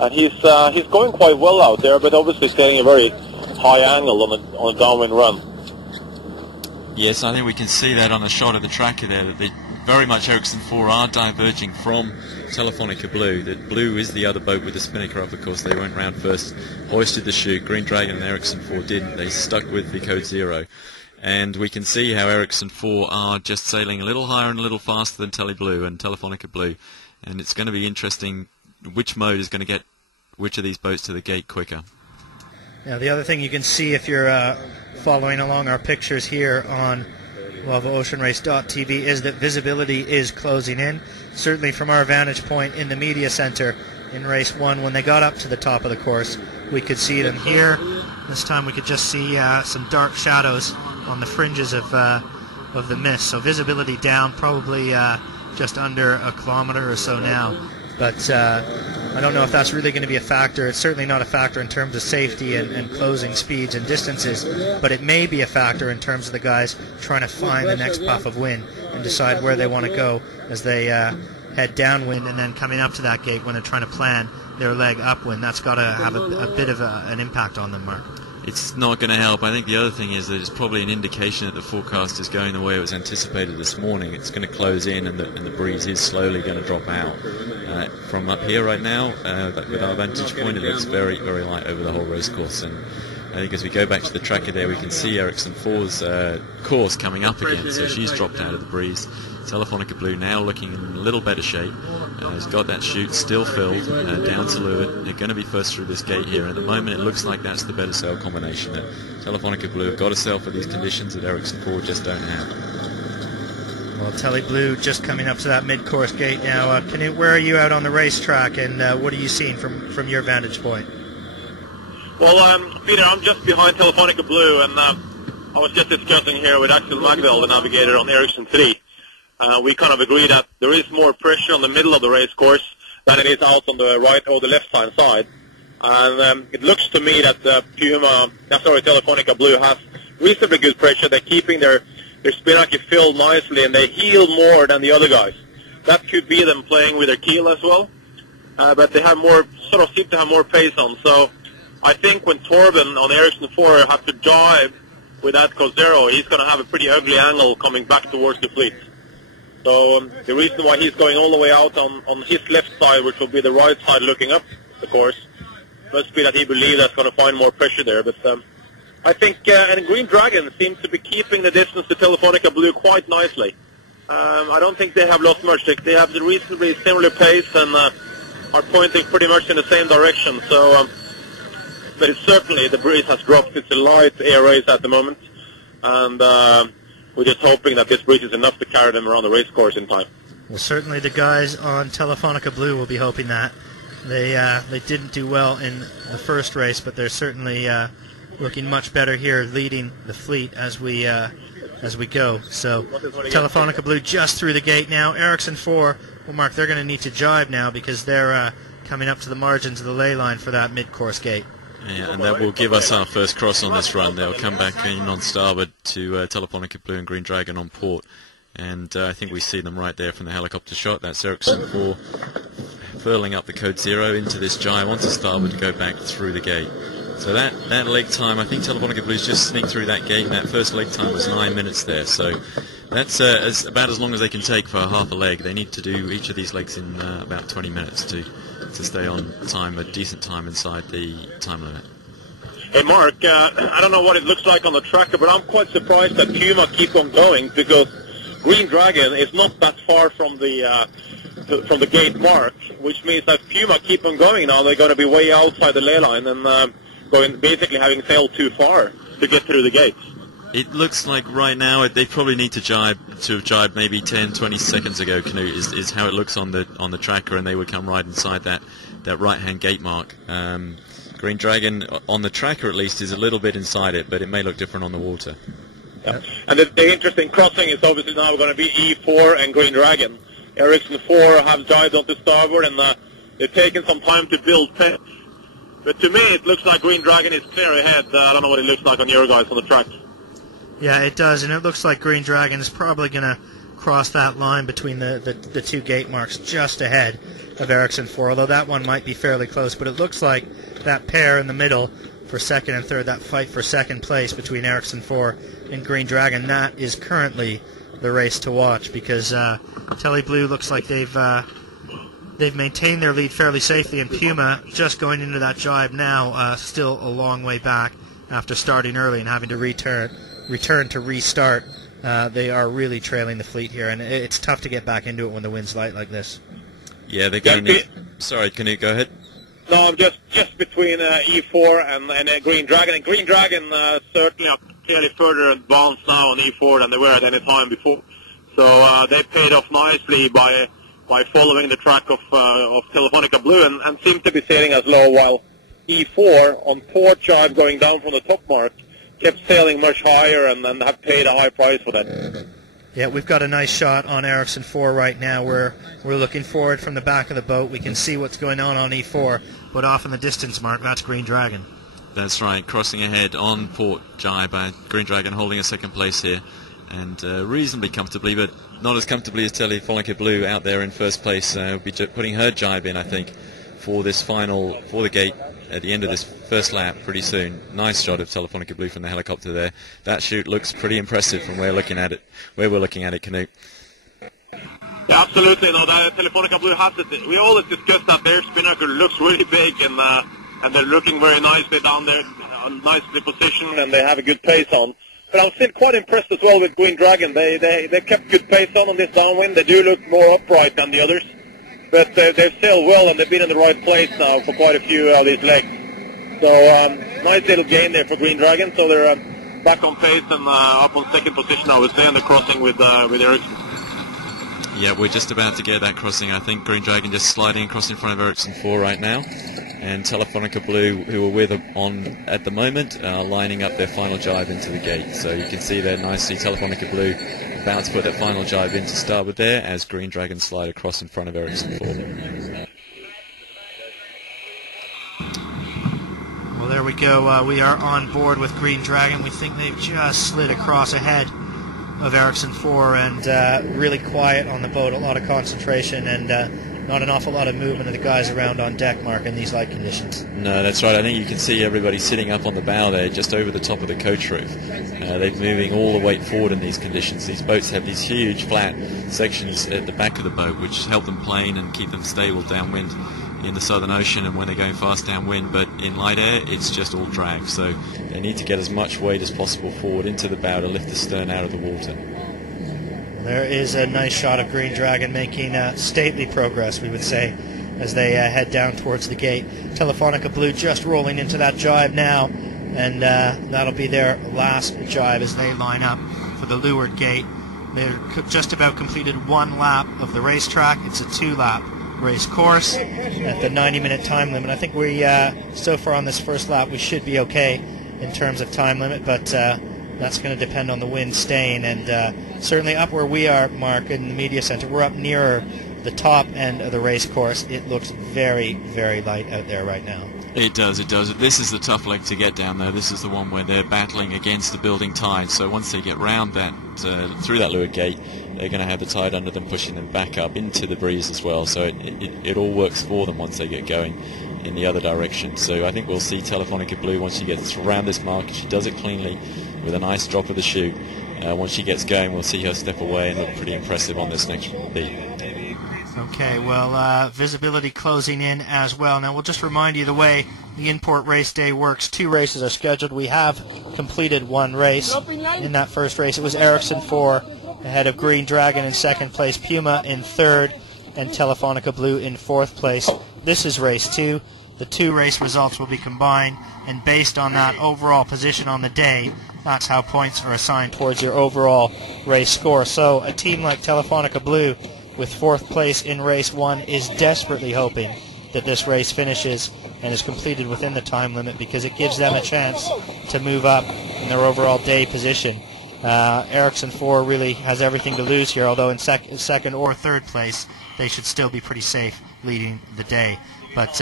And he's going quite well out there, but obviously staying a very high angle on a downwind run. Yes, I think we can see that on the shot of the tracker there, that they very much Ericsson 4 are diverging from Telefonica Blue. That Blue is the other boat with the spinnaker up, of course. They went round first, hoisted the chute. Green Dragon and Ericsson 4 didn't. They stuck with the Code Zero. And we can see how Ericsson 4 are just sailing a little higher and a little faster than Tele Blue and Telefonica Blue. And it's going to be interesting which mode is going to get which of these boats to the gate quicker. Now, the other thing you can see if you're following along our pictures here on VolvoOceanRace.tv is that visibility is closing in. Certainly from our vantage point in the media center in race 1, when they got up to the top of the course, we could see them here. This time we could just see some dark shadows on the fringes of the mist. So visibility down probably just under a kilometer or so now. But I don't know if that's really going to be a factor. It's certainly not a factor in terms of safety and closing speeds and distances, but it may be a factor in terms of the guys trying to find the next puff of wind and decide where they want to go as they head downwind, and then coming up to that gate when they're trying to plan their leg upwind. That's got to have a bit of an impact on them, Mark. It's not going to help. I think the other thing is that it's probably an indication that the forecast is going the way it was anticipated this morning. It's going to close in, and the breeze is slowly going to drop out. From up here right now, with our vantage point, it looks very, very light over the whole race course. And I think as we go back to the tracker there, we can see Ericsson 4's course coming up again. So she's dropped out of the breeze. Telefonica Blue now looking in a little better shape. Has got that chute still filled down to leeward. They're going to be first through this gate here. At the moment, it looks like that's the better sail combination. That Telefonica Blue have got a sail for these conditions that Ericsson 4 just don't have. Well, Tele Blue just coming up to that mid-course gate now. Canute, where are you out on the racetrack, and what are you seeing from your vantage point? Well, Peter, I'm just behind Telefonica Blue, and I was just discussing here with Axel Magdal, the navigator on Ericsson 3. We kind of agree that there is more pressure on the middle of the race course than it is out on the right or the left-hand side. And it looks to me that Telefonica Blue has reasonably good pressure. They're keeping their spinnaker filled nicely, and they heel more than the other guys. That could be them playing with their keel as well. But they have seem to have more pace on. So I think when Torben on Ericsson 4 has to jibe with that Cosero, he's going to have a pretty ugly angle coming back towards the fleet. So the reason why he's going all the way out on his left side, which will be the right side looking up the course, must be that he believes that's going to find more pressure there. But I think and Green Dragon seems to be keeping the distance to Telefonica Blue quite nicely. I don't think they have lost much. They have the reasonably similar pace and are pointing pretty much in the same direction. So, but it's certainly the breeze has dropped. It's a light air race at the moment, and we're just hoping that this breeze is enough to carry them around the race course in time. Well, certainly the guys on Telefonica Blue will be hoping that. They didn't do well in the first race, but they're certainly looking much better here, leading the fleet as we go. So Telefonica Blue just through the gate now. Ericsson 4, well, Mark, they're going to need to jibe now because they're coming up to the margins of the ley line for that mid-course gate. Yeah, and that will give us our first cross on this run. They'll come back in on starboard to Telefonica Blue and Green Dragon on port. And I think we see them right there from the helicopter shot. That's Ericsson 4 furling up the code 0 into this jibe onto starboard to go back through the gate. So that leg time, I think Telefonica Blue's just sneaked through that gate, and that first leg time was 9 minutes there. So that's about as long as they can take for half a leg. They need to do each of these legs in about 20 minutes to stay on time, a decent time inside the time limit. Hey Mark, I don't know what it looks like on the tracker, but I'm quite surprised that Puma keep on going, because Green Dragon is not that far from the gate mark, which means that Puma keep on going now. They're going to be way outside the ley line and basically having sailed too far to get through the gates. It looks like right now they probably need to have jibed maybe 10-20 seconds ago, Canute, is how it looks on the tracker, and they would come right inside that right-hand gate mark. Green Dragon, on the tracker at least, is a little bit inside it, but it may look different on the water. Yeah. And the interesting crossing is obviously now going to be E4 and Green Dragon. Ericsson 4 have jibed onto starboard, and they've taken some time to build pace. But to me, it looks like Green Dragon is clear ahead. I don't know what it looks like on your guys on the track. Yeah, it does, and it looks like Green Dragon is probably going to cross that line between the two gate marks just ahead of Ericsson 4, although that one might be fairly close. But it looks like that pair in the middle for second and third, that fight for second place between Ericsson 4 and Green Dragon, that is currently the race to watch, because Tele Blue looks like they've maintained their lead fairly safely, and Puma just going into that jibe now, still a long way back after starting early and having to return return to restart, they are really trailing the fleet here, and it's tough to get back into it when the wind's light like this. Yeah, they're going to need... Sorry, can you go ahead? No, I'm just between E4 and Green Dragon. And Green Dragon certainly are clearly further advanced now on E4 than they were at any time before. So they paid off nicely by following the track of Telefonica Blue and seem to be sailing as low, while E4 on port jibe going down from the top mark kept sailing much higher and have paid a high price for that. Yeah, we've got a nice shot on Ericsson 4 right now. We're looking forward from the back of the boat. We can see what's going on E4, but off in the distance, Mark, that's Green Dragon. That's right, crossing ahead on port jibe. Green Dragon holding a second place here, and reasonably comfortably, but not as comfortably as Telefonica Blue out there in first place. Will be putting her jibe in, I think, for this final, for the gate at the end of this first lap pretty soon. Nice shot of Telefonica Blue from the helicopter there. That shoot looks pretty impressive from where we're looking at it, Knut. Yeah, absolutely. No, that Telefonica Blue has it. We always discussed that their spinnaker looks really big, and they're looking very nicely down there, nicely positioned, and they have a good pace on. But I'm still quite impressed as well with Green Dragon. They kept good pace on this downwind. They do look more upright than the others, but they've sailed well, and they've been in the right place now for quite a few of these legs. So nice little gain there for Green Dragon. So they're back on pace and up on second position, I would say, in the crossing with Ericsson. Yeah, we're just about to get that crossing. I think Green Dragon just sliding across in front of Ericsson 4 right now. And Telefonica Blue, who are with on at the moment, are lining up their final jibe into the gate. So you can see there nicely Telefonica Blue about to put their final jibe in to starboard there as Green Dragon slide across in front of Ericsson 4. Well, there we go. We are on board with Green Dragon. We think they've just slid across ahead of Ericsson 4 and really quiet on the boat, a lot of concentration and not an awful lot of movement of the guys around on deck, Mark, in these light conditions. No, that's right. I think you can see everybody sitting up on the bow there, just over the top of the coach roof. They're moving all the weight forward in these conditions. These boats have these huge flat sections at the back of the boat which help them plane and keep them stable downwind in the Southern Ocean and when they're going fast downwind, but in light air it's just all drag, so they need to get as much weight as possible forward into the bow to lift the stern out of the water. There is a nice shot of Green Dragon making stately progress, we would say, as they head down towards the gate. Telefonica Blue just rolling into that jibe now, and that'll be their last jibe as they line up for the leeward gate. They're just about completed one lap of the racetrack. It's a 2-lap race course at the 90-minute time limit. I think we, so far on this first lap, we should be okay in terms of time limit, but that's going to depend on the wind staying, and certainly up where we are, Mark, in the media center, we're up nearer the top end of the race course. It looks very, very light out there right now. It does, it does. This is the tough leg to get down there. This is the one where they're battling against the building tide, so once they get round that, through that leeward gate, they're going to have the tide under them, pushing them back up into the breeze as well, so it all works for them once they get going in the other direction. So I think we'll see Telefonica Blue once she gets around this mark. She does it cleanly with a nice drop of the chute. Once she gets going, we'll see her step away and look pretty impressive on this next beat. Okay, well, visibility closing in as well. Now, we'll just remind you the way the import race day works. 2 races are scheduled. We have completed 1 race. In that first race, it was Ericsson 4 ahead of Green Dragon in second place, Puma in third, and Telefonica Blue in fourth place. This is race 2. The 2 race results will be combined, and based on that overall position on the day, that's how points are assigned towards your overall race score. So a team like Telefonica Blue with 4th place in race 1 is desperately hoping that this race finishes and is completed within the time limit, because it gives them a chance to move up in their overall day position. Ericsson 4 really has everything to lose here, although in second or third place they should still be pretty safe leading the day. But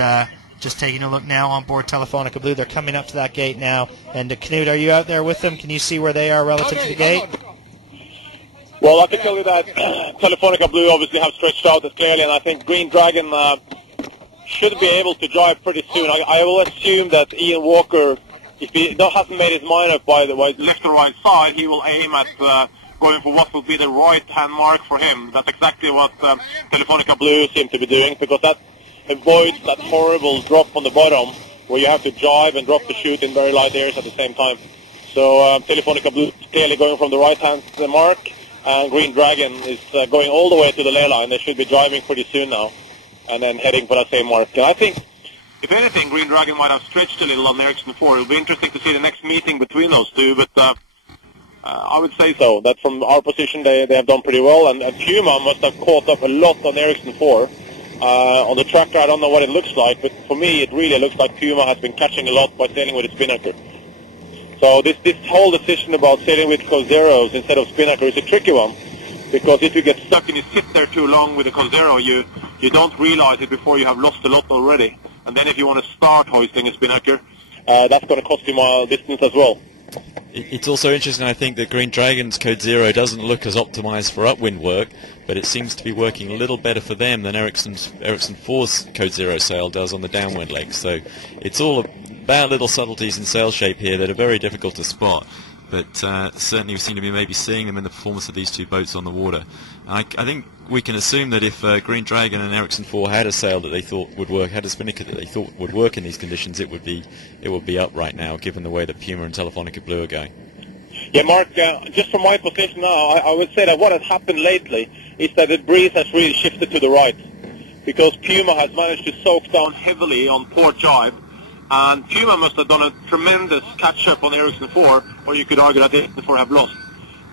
just taking a look now on board Telefonica Blue, they're coming up to that gate now. And Knut, are you out there with them? Can you see where they are relative to the gate? Well, I can tell you that Telefonica Blue obviously have stretched out as clearly, and I think Green Dragon should be able to drive pretty soon. I will assume that Ian Walker, if he hasn't made his mind up by the left or right side, he will aim at going for what will be the right-hand mark for him. That's exactly what Telefonica Blue seem to be doing, because that avoids that horrible drop on the bottom where you have to jibe and drop the chute in very light airs at the same time. So Telefonica Blue is clearly going from the right-hand mark, and Green Dragon is going all the way to the ley line. They should be driving pretty soon now, and then heading for that same mark. And I think, if anything, Green Dragon might have stretched a little on Ericsson 4. It'll be interesting to see the next meeting between those two, but I would say so, that from our position they have done pretty well, and Puma must have caught up a lot on Ericsson 4. On the tractor, I don't know what it looks like, but for me it really looks like Puma has been catching a lot by sailing with a spinnaker. So this whole decision about sailing with Cruzeros instead of spinnaker is a tricky one, because if you get stuck and you sit there too long with a Cruzeiro, you don't realize it before you have lost a lot already. And then if you want to start hoisting a spinnaker, that's going to cost you mile distance as well. It's also interesting, I think, that Green Dragon's Code Zero doesn't look as optimized for upwind work, but it seems to be working a little better for them than Ericsson 4's Code Zero sail does on the downwind leg. So it's all about little subtleties in sail shape here that are very difficult to spot. But certainly we seem to be maybe seeing them in the performance of these two boats on the water. I think we can assume that if Green Dragon and Ericsson 4 had a sail that they thought would work, had a spinnaker that they thought would work in these conditions, it would be up right now, given the way that Puma and Telefonica Blue are going. Yeah, Mark, just from my position now, I would say that what has happened lately is that the breeze has really shifted to the right, because Puma has managed to soak down heavily on port jibe, and Puma must have done a tremendous catch-up on Ericsson 4, or you could argue that Ericsson 4 have lost.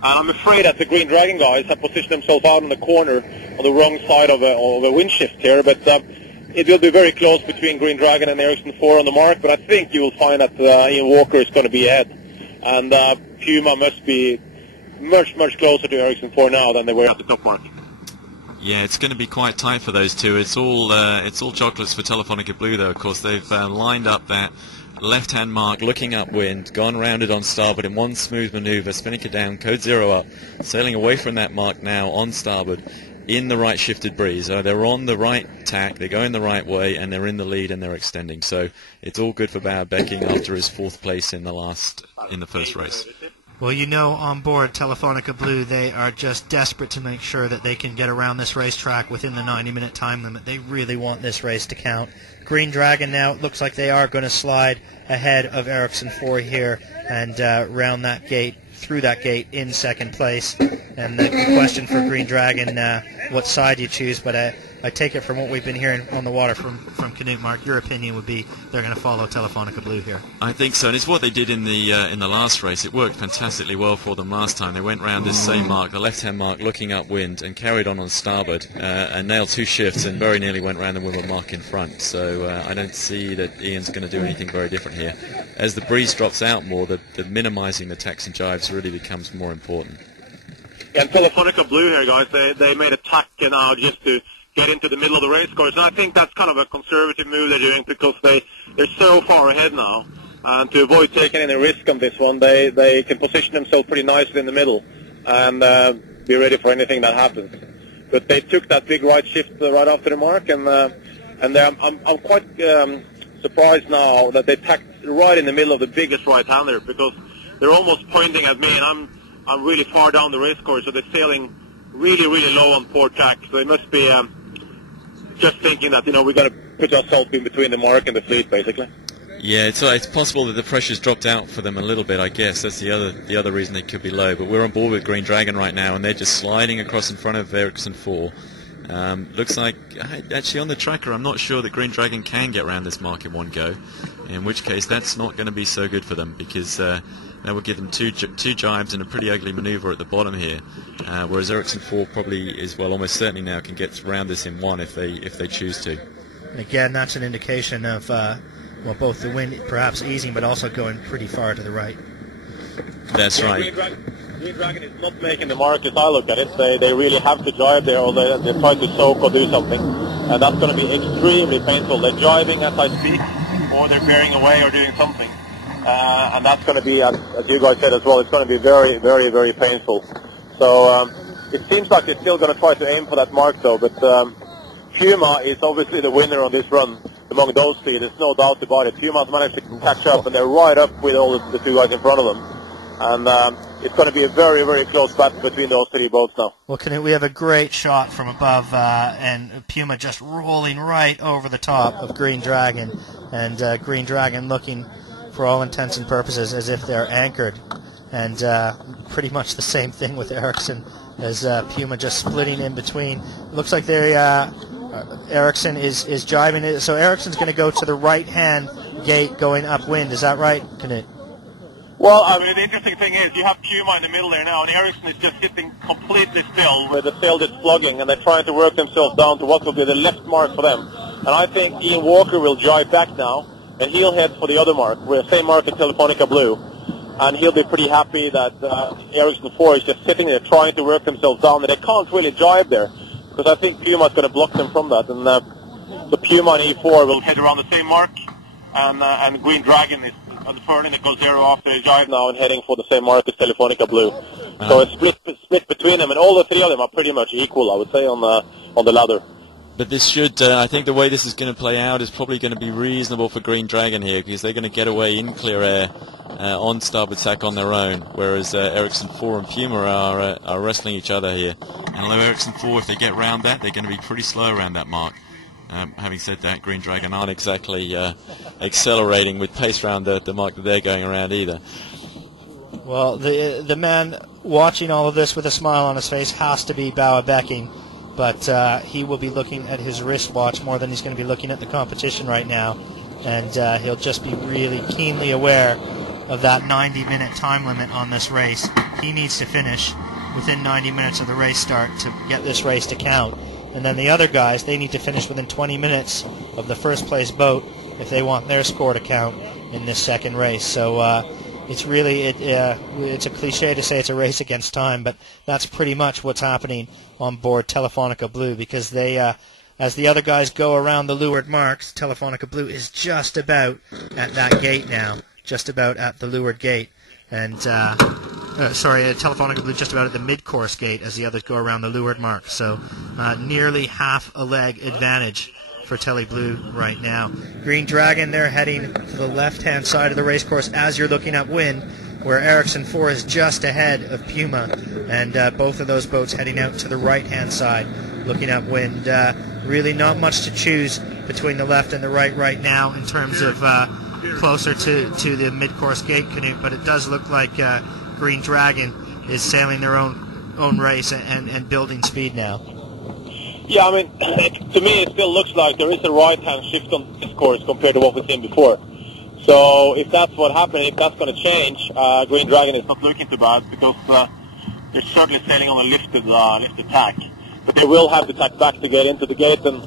And I'm afraid that the Green Dragon guys have positioned themselves out on the corner on the wrong side of a wind shift here, but it will be very close between Green Dragon and Ericsson 4 on the mark, but I think you will find that Ian Walker is going to be ahead. And Puma must be much closer to Ericsson 4 now than they were at the top mark. Yeah, it's going to be quite tight for those two. It's all chocolates for Telefonica Blue, though. Of course, they've lined up that left-hand mark, looking upwind, gone rounded on starboard in one smooth manoeuvre, spinnaker down, Code Zero up, sailing away from that mark now on starboard in the right shifted breeze. They're on the right tack, they're going the right way, and they're in the lead and they're extending. So it's all good for Bauer Becking after his 4th place in the first race. Well, you know, on board Telefonica Blue, they are just desperate to make sure that they can get around this racetrack within the 90-minute time limit. They really want this race to count. Green Dragon now, it looks like they are going to slide ahead of Ericsson 4 here and round that gate, through that gate in 2nd place. And the question for Green Dragon, what side you choose, but I take it from what we've been hearing on the water from Canute, Mark, your opinion would be they're going to follow Telefonica Blue here. I think so, and it's what they did in the last race. It worked fantastically well for them last time. They went round this same mark, the left-hand mark, looking upwind, and carried on starboard, and nailed 2 shifts and very nearly went round the windward mark in front. So I don't see that Ian's going to do anything very different here. As the breeze drops out more, the minimising the tacks and jives really becomes more important. Yeah, and Telefonica Blue here, guys, they made a tack now just to get into the middle of the race course. And I think that's kind of a conservative move they're doing, because they're so far ahead now. And to avoid taking any risk on this one, they can position themselves pretty nicely in the middle and be ready for anything that happens. But they took that big right shift right after the mark, and I'm quite surprised now that they tacked right in the middle of the biggest right-hander, because they're almost pointing at me, and I'm really far down the race course, so they're sailing really low on port tack. So they must be just thinking that, we're going to put ourselves in between the mark and the fleet, basically. Yeah, it's possible that the pressure's dropped out for them a little bit, I guess. That's the other reason they could be low. But we're on board with Green Dragon right now, and they're just sliding across in front of Ericsson 4. Looks like, actually on the tracker, I'm not sure that Green Dragon can get around this mark in one go, in which case that's not going to be so good for them, because that will give them two jibes and a pretty ugly manoeuvre at the bottom here, whereas Ericsson 4 probably is, well, almost certainly now can get around this in one if they choose to. And again, that's an indication of both the wind perhaps easing, but also going pretty far to the right. That's right. Green Dragon is not making the mark as I look at it. They really have to jibe there, or they try to soak or do something, and that's going to be extremely painful. They're jibing as I speak, or they're bearing away or doing something. And that's going to be, as you guys said as well, it's going to be very painful. So it seems like they're still going to try to aim for that mark, though. But Puma is obviously the winner on this run among those three. There's no doubt about it. Puma's managed to catch up, and they're right up with all the 2 guys in front of them. And it's going to be a very close battle between those 3 boats now. Well, Canute, we have a great shot from above, and Puma just rolling right over the top of Green Dragon, and Green Dragon looking for all intents and purposes, as if they're anchored. And pretty much the same thing with Ericsson, as Puma just splitting in between. Looks like they Ericsson is driving it. So Ericsson's going to go to the right-hand gate going upwind. Is that right, Knut? Well, I mean, the interesting thing is you have Puma in the middle there now, and Ericsson is just sitting completely still with the sail just plugging, and they're trying to work themselves down to what will be the left mark for them. And I think Ian Walker will drive back now, and he'll head for the other mark, the same mark in Telefonica Blue. And he'll be pretty happy that Ericsson 4 is just sitting there trying to work themselves down, and they can't really drive there, because I think Puma's going to block them from that. And the Puma and E4 will head around the same mark, and Green Dragon is turning at goal 0 after they drive now and heading for the same mark as Telefonica Blue. So it's split between them, and all the three of them are pretty much equal, I would say, on the ladder. But this should, I think the way this is going to play out is probably going to be reasonable for Green Dragon here, because they're going to get away in clear air on starboard tack on their own, whereas Ericsson 4 and Puma are wrestling each other here. And although Ericsson 4, if they get round that, they're going to be pretty slow around that mark. Having said that, Green Dragon aren't exactly accelerating with pace around the mark that they're going around either. Well, the man watching all of this with a smile on his face has to be Bauer Becking, but he will be looking at his wristwatch more than he's going to be looking at the competition right now, and he'll just be really keenly aware of that 90-minute time limit on this race. He needs to finish within 90 minutes of the race start to get this race to count. And then the other guys, they need to finish within 20 minutes of the first place boat if they want their score to count in this second race. So it's really, it's a cliche to say it's a race against time, but that's pretty much what's happening on board Telefonica Blue, because they, as the other guys go around the leeward marks, Telefonica Blue is just about at that gate now, just about at the leeward gate. And Telefonica Blue just about at the mid-course gate as the others go around the leeward mark. So nearly half a leg advantage for Tele Blue right now. Green Dragon, they're heading to the left-hand side of the racecourse as you're looking upwind, where Ericsson 4 is just ahead of Puma, and both of those boats heading out to the right-hand side, looking upwind. Really not much to choose between the left and the right now in terms of closer to the mid-course gate, Canute, but it does look like Green Dragon is sailing their own race and building speed now. Yeah, I mean, to me it still looks like there is a right-hand shift on this course compared to what we've seen before. So if that's what happened, if that's going to change, Green Dragon is not looking too bad, because they're certainly sailing on a lifted tack. But they will have to tack back to get into the gate, and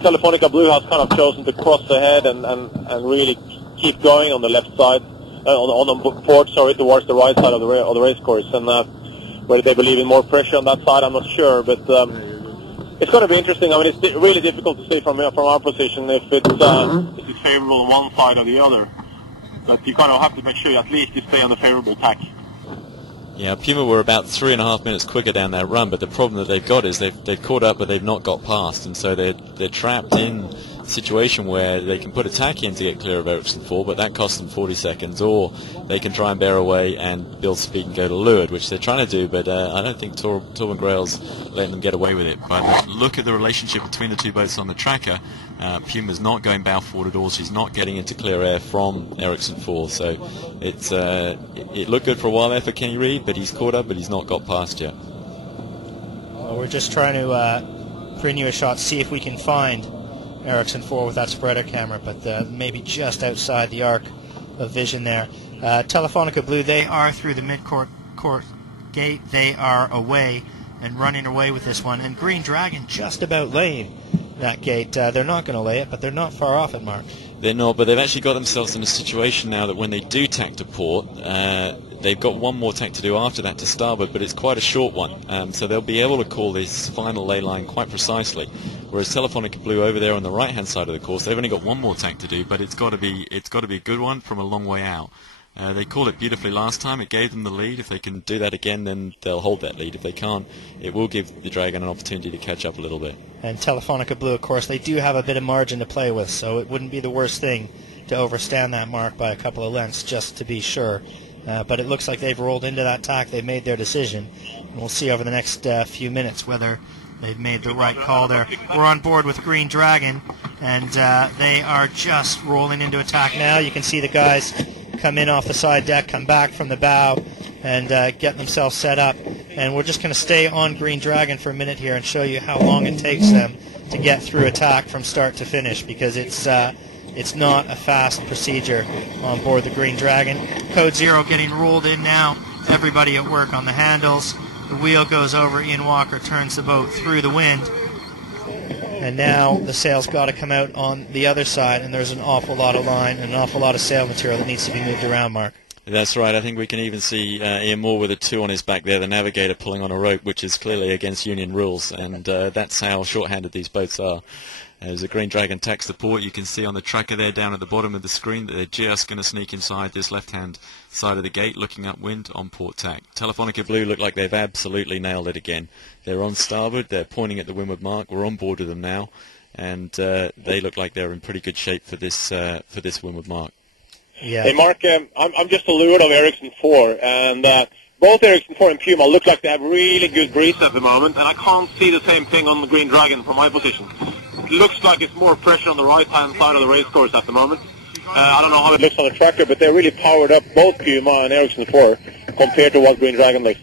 Telefonica Blue has kind of chosen to cross ahead and really keep going on the left side, on the port, towards the right side of the race course. And whether they believe in more pressure on that side, I'm not sure, but it's going to be interesting. I mean, it's really difficult to say from our position if it's favorable on one side or the other. But you kind of have to make sure at least you stay on the favorable tack. Yeah, Puma were about 3.5 minutes quicker down that run, but the problem that they've got is they've caught up, but they've not got past, and so they're trapped in a situation where they can put a tack in to get clear of Ericsson 4, but that costs them 40 seconds, or they can try and bear away and build speed and go to leeward, which they're trying to do, but I don't think Torben Grail's letting them get away with it. But look at the relationship between the two boats on the tracker. Puma's not going bow forward at all. She's not getting into clear air from Ericsson 4, so it looked good for a while there for Kenny Reid, but he's caught up, but he's not got past yet. Well, we're just trying to bring you a shot, see if we can find Ericsson 4 with that spreader camera, but maybe just outside the arc of vision there. Telefonica Blue, they are through the mid-court gate. They are away and running away with this one, and Green Dragon just about laying that gate. They're not going to lay it, but they're not far off it, Mark. They're not, but they've actually got themselves in a situation now that when they do tack to port, they've got one more tack to do after that to starboard, but it's quite a short one, so they'll be able to call this final lay line quite precisely. Whereas Telefonica Blue over there on the right-hand side of the course, they've only got one more tack to do, but it's got to be a good one from a long way out. They called it beautifully last time. It gave them the lead. If they can do that again, then they'll hold that lead. If they can't, it will give the Dragon an opportunity to catch up a little bit. And Telefonica Blue, of course, they do have a bit of margin to play with, so it wouldn't be the worst thing to overstand that mark by a couple of lengths, just to be sure. But it looks like they've rolled into that tack. They've made their decision. And we'll see over the next few minutes whether they've made the right call there. We're on board with Green Dragon, and they are just rolling into attack now. You can see the guys come in off the side deck, come back from the bow, and get themselves set up. And we're just going to stay on Green Dragon for a minute here and show you how long it takes them to get through attack from start to finish, because it's not a fast procedure on board the Green Dragon. Code Zero getting rolled in now. Everybody at work on the handles. The wheel goes over. Ian Walker turns the boat through the wind. And now the sail's got to come out on the other side, and there's an awful lot of line and an awful lot of sail material that needs to be moved around, Mark. That's right. I think we can even see Ian Moore with a 2 on his back there, the navigator pulling on a rope, which is clearly against union rules, and that's how short-handed these boats are. As the Green Dragon tacks the port, you can see on the tracker there down at the bottom of the screen that they're just going to sneak inside this left-hand side of the gate, looking upwind on port tack. Telefonica Blue look like they've absolutely nailed it again. They're on starboard, they're pointing at the windward mark, we're on board with them now, and they look like they're in pretty good shape for this windward mark. Yeah. Hey Mark, I'm just a lure of Ericsson 4, and both Ericsson 4 and Puma look like they have really good breeze at the moment, and I can't see the same thing on the Green Dragon from my position. It looks like it's more pressure on the right-hand side of the race course at the moment. I don't know how it looks on the tracker, but they're really powered up, both Puma and Ericsson 4, compared to what Green Dragon looks.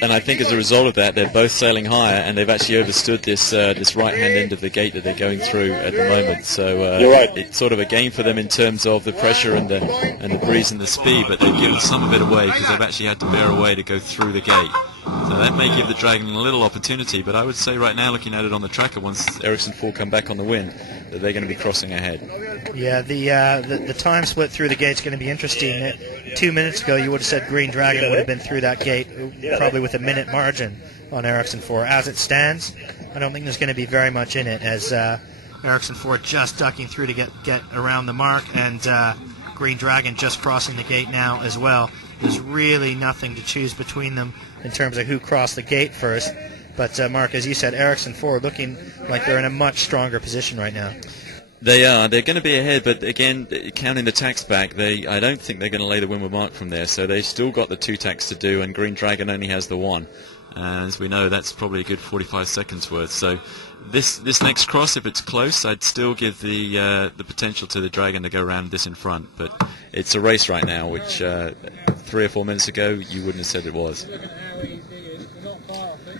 And I think as a result of that, they're both sailing higher, and they've actually overstood this right-hand end of the gate that they're going through at the moment. So You're right. It's sort of a game for them in terms of the pressure and the breeze and the speed, but they've given some of it away because they've actually had to bear away to go through the gate. So that may give the Dragon a little opportunity, but I would say right now, looking at it on the tracker, once Ericsson 4 come back on the wind, that they're going to be crossing ahead. Yeah, the time split through the gate's going to be interesting. 2 minutes ago, you would have said Green Dragon would have been through that gate probably with a minute margin on Ericsson 4. As it stands, I don't think there's going to be very much in it, as Ericsson 4 just ducking through to get around the mark, and Green Dragon just crossing the gate now as well. There's really nothing to choose between them in terms of who crossed the gate first. But Mark, as you said, Ericsson 4 looking like they're in a much stronger position right now. They are. They're going to be ahead, but again, counting the tacks back, I don't think they're going to lay the windward mark from there. So they've still got the 2 tacks to do, and Green Dragon only has the 1. As we know, that's probably a good 45 seconds worth. So this next cross, if it's close, I'd still give the potential to the Dragon to go around this in front. But it's a race right now, which 3 or 4 minutes ago you wouldn't have said it was.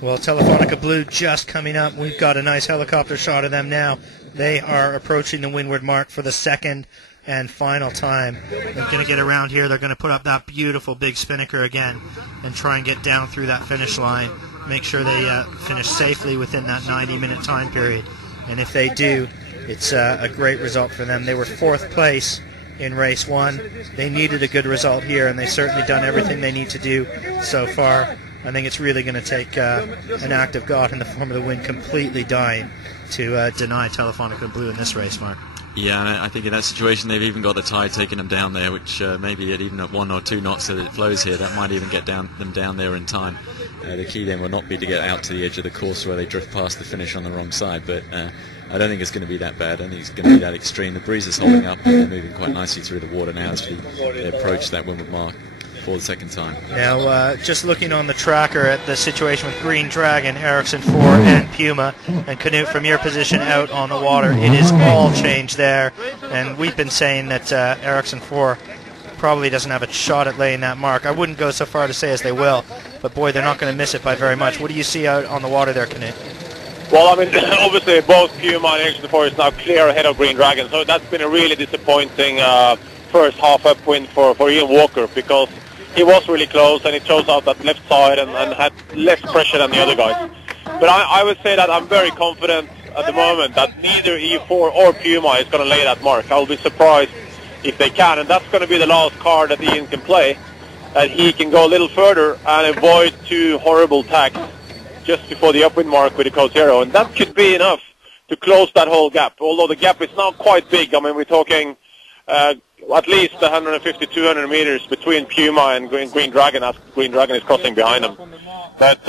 Well, Telefonica Blue just coming up. We've got a nice helicopter shot of them now. They are approaching the windward mark for the second and final time. They're going to get around here. They're going to put up that beautiful big spinnaker again and try and get down through that finish line. Make sure they finish safely within that 90-minute time period. And if they do, it's a great result for them. They were 4th place in race 1. They needed a good result here, and they've certainly done everything they need to do so far. I think it's really going to take an act of God in the form of the wind completely dying to deny Telefonica Blue in this race, Mark. Yeah, and I think in that situation they've even got the tide taking them down there, which maybe even at 1 or 2 knots that it flows here, that might even get them down there in time. The key then will not be to get out to the edge of the course where they drift past the finish on the wrong side, but I don't think it's going to be that bad. I don't think it's going to be that extreme. The breeze is holding up, and they're moving quite nicely through the water now as they approach that windward mark for the second time. Now, just looking on the tracker at the situation with Green Dragon, Ericsson 4 and Puma, and Canute, from your position out on the water, it is all changed there. And we've been saying that Ericsson 4 probably doesn't have a shot at laying that mark. I wouldn't go so far to say as they will, but boy, they're not going to miss it by very much. What do you see out on the water there, Canute? Well, I mean, obviously both Puma and Ericsson 4 is now clear ahead of Green Dragon, so that's been a really disappointing first half upwind for Ian Walker, because he was really close, and he chose out that left side and had less pressure than the other guys. But I would say that I'm very confident at the moment that neither E4 or Puma is going to lay that mark. I'll be surprised if they can, and that's going to be the last card that Ian can play, that he can go a little further and avoid 2 horrible tacks just before the upwind mark with the Code Zero, and that could be enough to close that whole gap, although the gap is not quite big. I mean, we're talking at least 150, 200 meters between Puma and Green Dragon, as Green Dragon is crossing behind them. But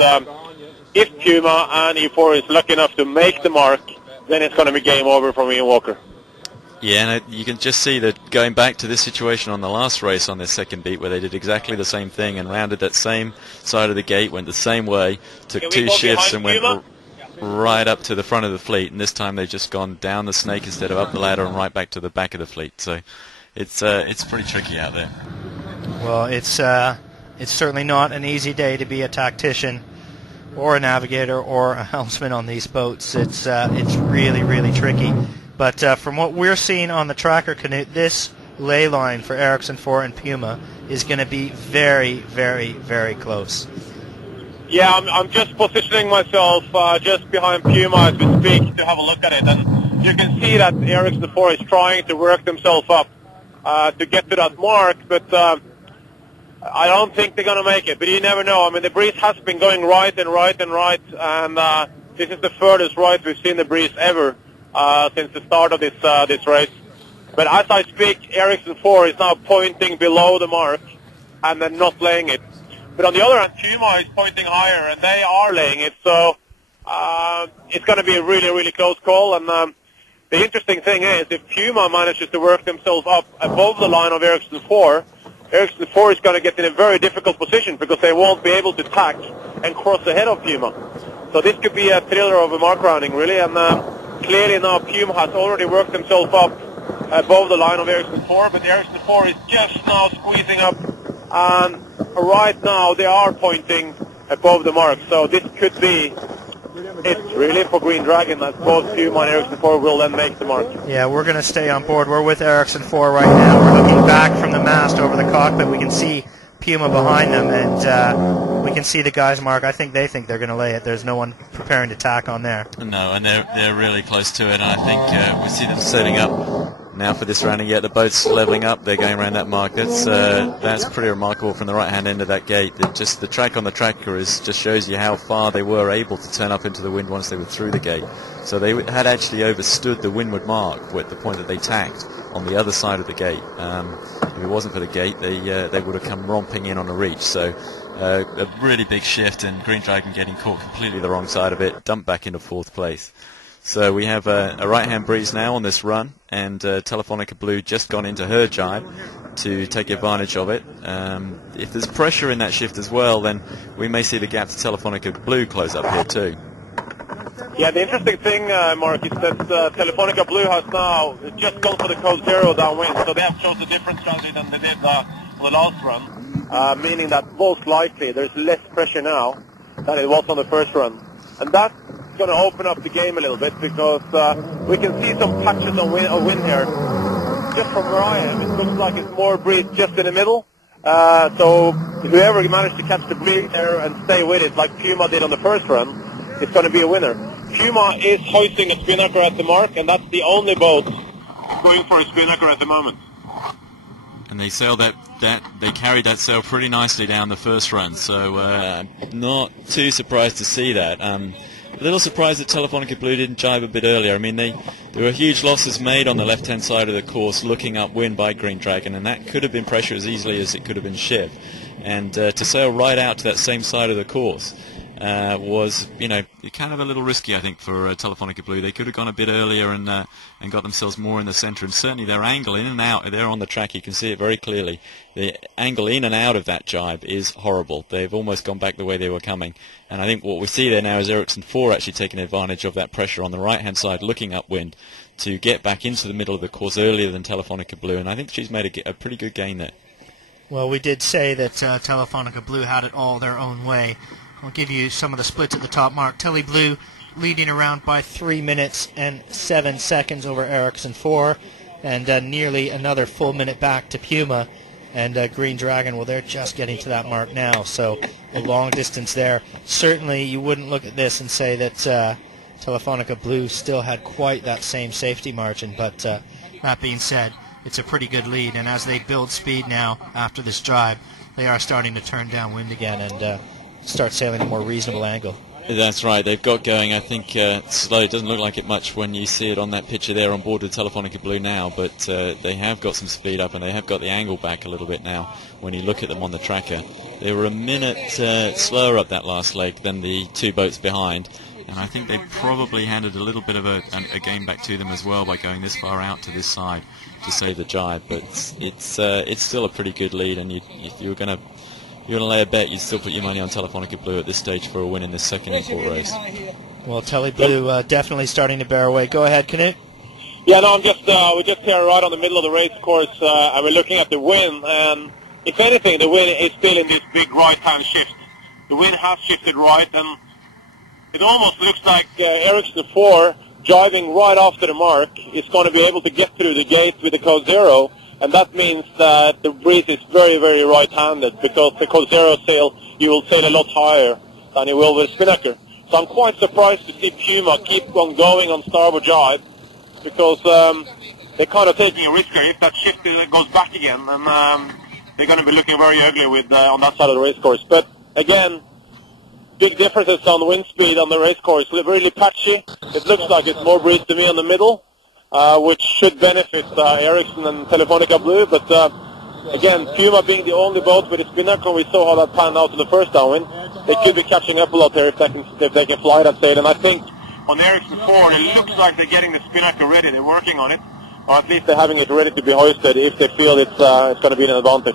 if Puma and E4 is lucky enough to make the mark, then it's going to be game over for Ian Walker. Yeah, and you can just see that going back to this situation on the last race on their second beat, where they did exactly the same thing and rounded that same side of the gate, went the same way, took 2 shifts and went right up to the front of the fleet, and this time they've just gone down the snake instead of up the ladder and right back to the back of the fleet. So it's pretty tricky out there. Well, it's certainly not an easy day to be a tactician or a navigator or a helmsman on these boats. It's really, really tricky. But from what we're seeing on the tracker, Knut, this ley line for Ericsson 4 and Puma is going to be very, very, very close. Yeah, I'm just positioning myself just behind Puma as we speak to have a look at it. And you can see that Ericsson 4 is trying to work themselves up to get to that mark, but I don't think they're going to make it. But you never know. I mean, the breeze has been going right and right and right, and this is the furthest right we've seen the breeze ever since the start of this race. But as I speak, Ericsson 4 is now pointing below the mark and then not laying it. But on the other hand, Puma is pointing higher, and they are laying it. So it's going to be a really, really close call. And the interesting thing is, if Puma manages to work themselves up above the line of Ericsson 4, Ericsson 4 is going to get in a very difficult position because they won't be able to tack and cross ahead of Puma. So this could be a thriller of a mark rounding, really. And clearly now Puma has already worked themselves up above the line of Ericsson 4, but Ericsson 4 is just now squeezing up, and right now they are pointing above the mark. So this could be it really for Green Dragon, as both Puma and Ericsson 4 will then make the mark. Yeah, we're going to stay on board. We're with Ericsson 4 right now. We're looking back from the mast over the cockpit. We can see Puma behind them, and we can see the guys mark. I think they think they're going to lay it. There's no one preparing to tack on there. No, and they're really close to it, and I think we see them setting up now for this rounding. Yeah, the boat's leveling up. They're going around that mark. That's pretty remarkable from the right-hand end of that gate. Just the track on the tracker just shows you how far they were able to turn up into the wind once they were through the gate. So they had actually overstood the windward mark at the point that they tacked on the other side of the gate. If it wasn't for the gate, they would have come romping in on a reach. So a really big shift, and Green Dragon getting caught completely the wrong side of it, dumped back into 4th place. So we have a right-hand breeze now on this run, and Telefonica Blue just gone into her jibe to take advantage of it. If there's pressure in that shift as well, then we may see the gap to Telefonica Blue close up here too. Yeah, the interesting thing, Mark, is that Telefonica Blue has now just gone for the code 0 downwind, so they have chosen a different strategy than they did on the last run, meaning that most likely there's less pressure now than it was on the first run. And that's going to open up the game a little bit, because we can see some patches of wind here. Just from where I am, it looks like it's more breeze just in the middle. So whoever managed to catch the breeze there and stay with it, like Puma did on the first run, is going to be a winner. Puma is hoisting a spinnaker at the mark, and that's the only boat going for a spinnaker at the moment. And they sailed they carried that sail pretty nicely down the first run, so I'm not too surprised to see that. A little surprised that Telefonica Blue didn't jibe a bit earlier. I mean, there were huge losses made on the left-hand side of the course looking upwind by Green Dragon, and that could have been pressure as easily as it could have been shift. And to sail right out to that same side of the course was, kind of a little risky, I think, for Telefonica Blue. They could have gone a bit earlier and got themselves more in the centre, and certainly their angle in and out, they're on the track, you can see it very clearly. The angle in and out of that jibe is horrible. They've almost gone back the way they were coming, and I think what we see there now is Ericsson 4 actually taking advantage of that pressure on the right-hand side, looking upwind, to get back into the middle of the course earlier than Telefonica Blue, and I think she's made a pretty good gain there. Well, we did say that Telefonica Blue had it all their own way. I'll give you some of the splits at the top, Mark. Tele Blue leading around by 3 minutes and 7 seconds over Ericsson 4, and nearly another full minute back to Puma. And Green Dragon, well, they're just getting to that mark now, so a long distance there. Certainly you wouldn't look at this and say that Telefonica Blue still had quite that same safety margin, but that being said, it's a pretty good lead, and as they build speed now after this drive, they are starting to turn downwind again and start sailing a more reasonable angle. That's right, they've got going, I think, slow. It doesn't look like it much when you see it on that picture there on board with Telefonica Blue now, but they have got some speed up, and they have got the angle back a little bit now when you look at them on the tracker. They were a minute slower up that last leg than the two boats behind, and I think they probably handed a little bit of a game back to them as well by going this far out to this side to save the jibe, but it's still a pretty good lead, and if you were going to lay a bet, you'd still put your money on Telefonica Blue at this stage for a win in this second import race. Well, Tele Blue definitely starting to bear away. Go ahead, Knut. Yeah, no, we're just here right on the middle of the race course, and we're looking at the wind, and if anything, the wind is still in this big right-hand shift. The wind has shifted right, and it almost looks like Ericsson 4, driving right after the mark, is going to be able to get through the gate with the code 0, and that means that the breeze is very, very right-handed, because the code 0 sail, you will sail a lot higher than you will with Spinnaker. So I'm quite surprised to see Puma keep on going on starboard jibe, because they're kind of taking a risk here. If that shift goes back again, and they're going to be looking very ugly with on that side of the race course. But again, big differences on wind speed on the race course. Really patchy. It looks like it's more breeze to me on the middle, which should benefit Ericsson and Telefonica Blue. But again, Puma being the only boat with a Spinnaker, we saw how that panned out in the first downwind. They could be catching up a lot there if they can fly that sail. And I think on Ericsson 4, it looks like they're getting the Spinnaker ready. They're working on it, or at least they're having it ready to be hoisted if they feel it's going to be an advantage.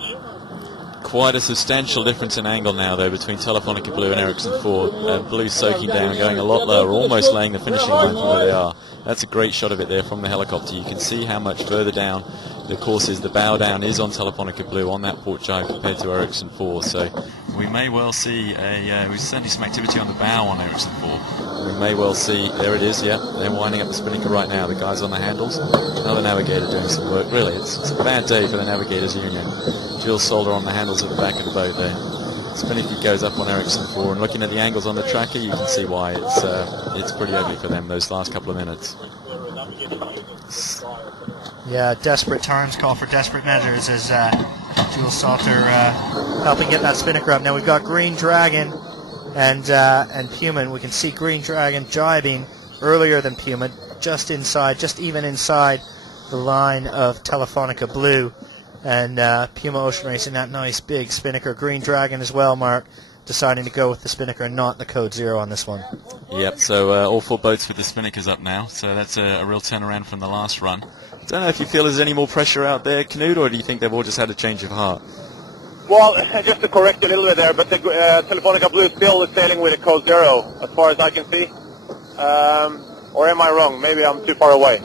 Quite a substantial difference in angle now, though, between Telefonica Blue and Ericsson 4. Blue soaking down, going a lot lower, almost laying the finishing line from where they are. That's a great shot of it there from the helicopter. You can see how much further down the course is. The bow down is on Telefonica Blue on that port jibe compared to Ericsson 4. So we may well see we certainly some activity on the bow on Ericsson 4. We may well see, there it is, yeah, they're winding up the Spinnaker right now. The guys on the handles, another navigator doing some work. Really, it's a bad day for the Navigators Union. Jill Solder on the handles at the back of the boat there. Spinnaker goes up on Ericsson 4, and looking at the angles on the tracker, you can see why it's pretty ugly for them those last couple of minutes. Yeah, desperate times call for desperate measures as Jules Salter helping get that Spinnaker up. Now we've got Green Dragon and Puma, and we can see Green Dragon jibing earlier than Puma, just even inside the line of Telefonica Blue. And Puma Ocean Racing, that nice big Spinnaker. Green Dragon as well, Mark, deciding to go with the Spinnaker and not the code 0 on this one. Yep, so all 4 boats with the Spinnakers up now, so that's a real turnaround from the last run. I don't know if you feel there's any more pressure out there, Knut, or do you think they've all just had a change of heart? Well, just to correct you a little bit there, but the Telefonica Blue is still sailing with a code 0, as far as I can see. Or am I wrong? Maybe I'm too far away.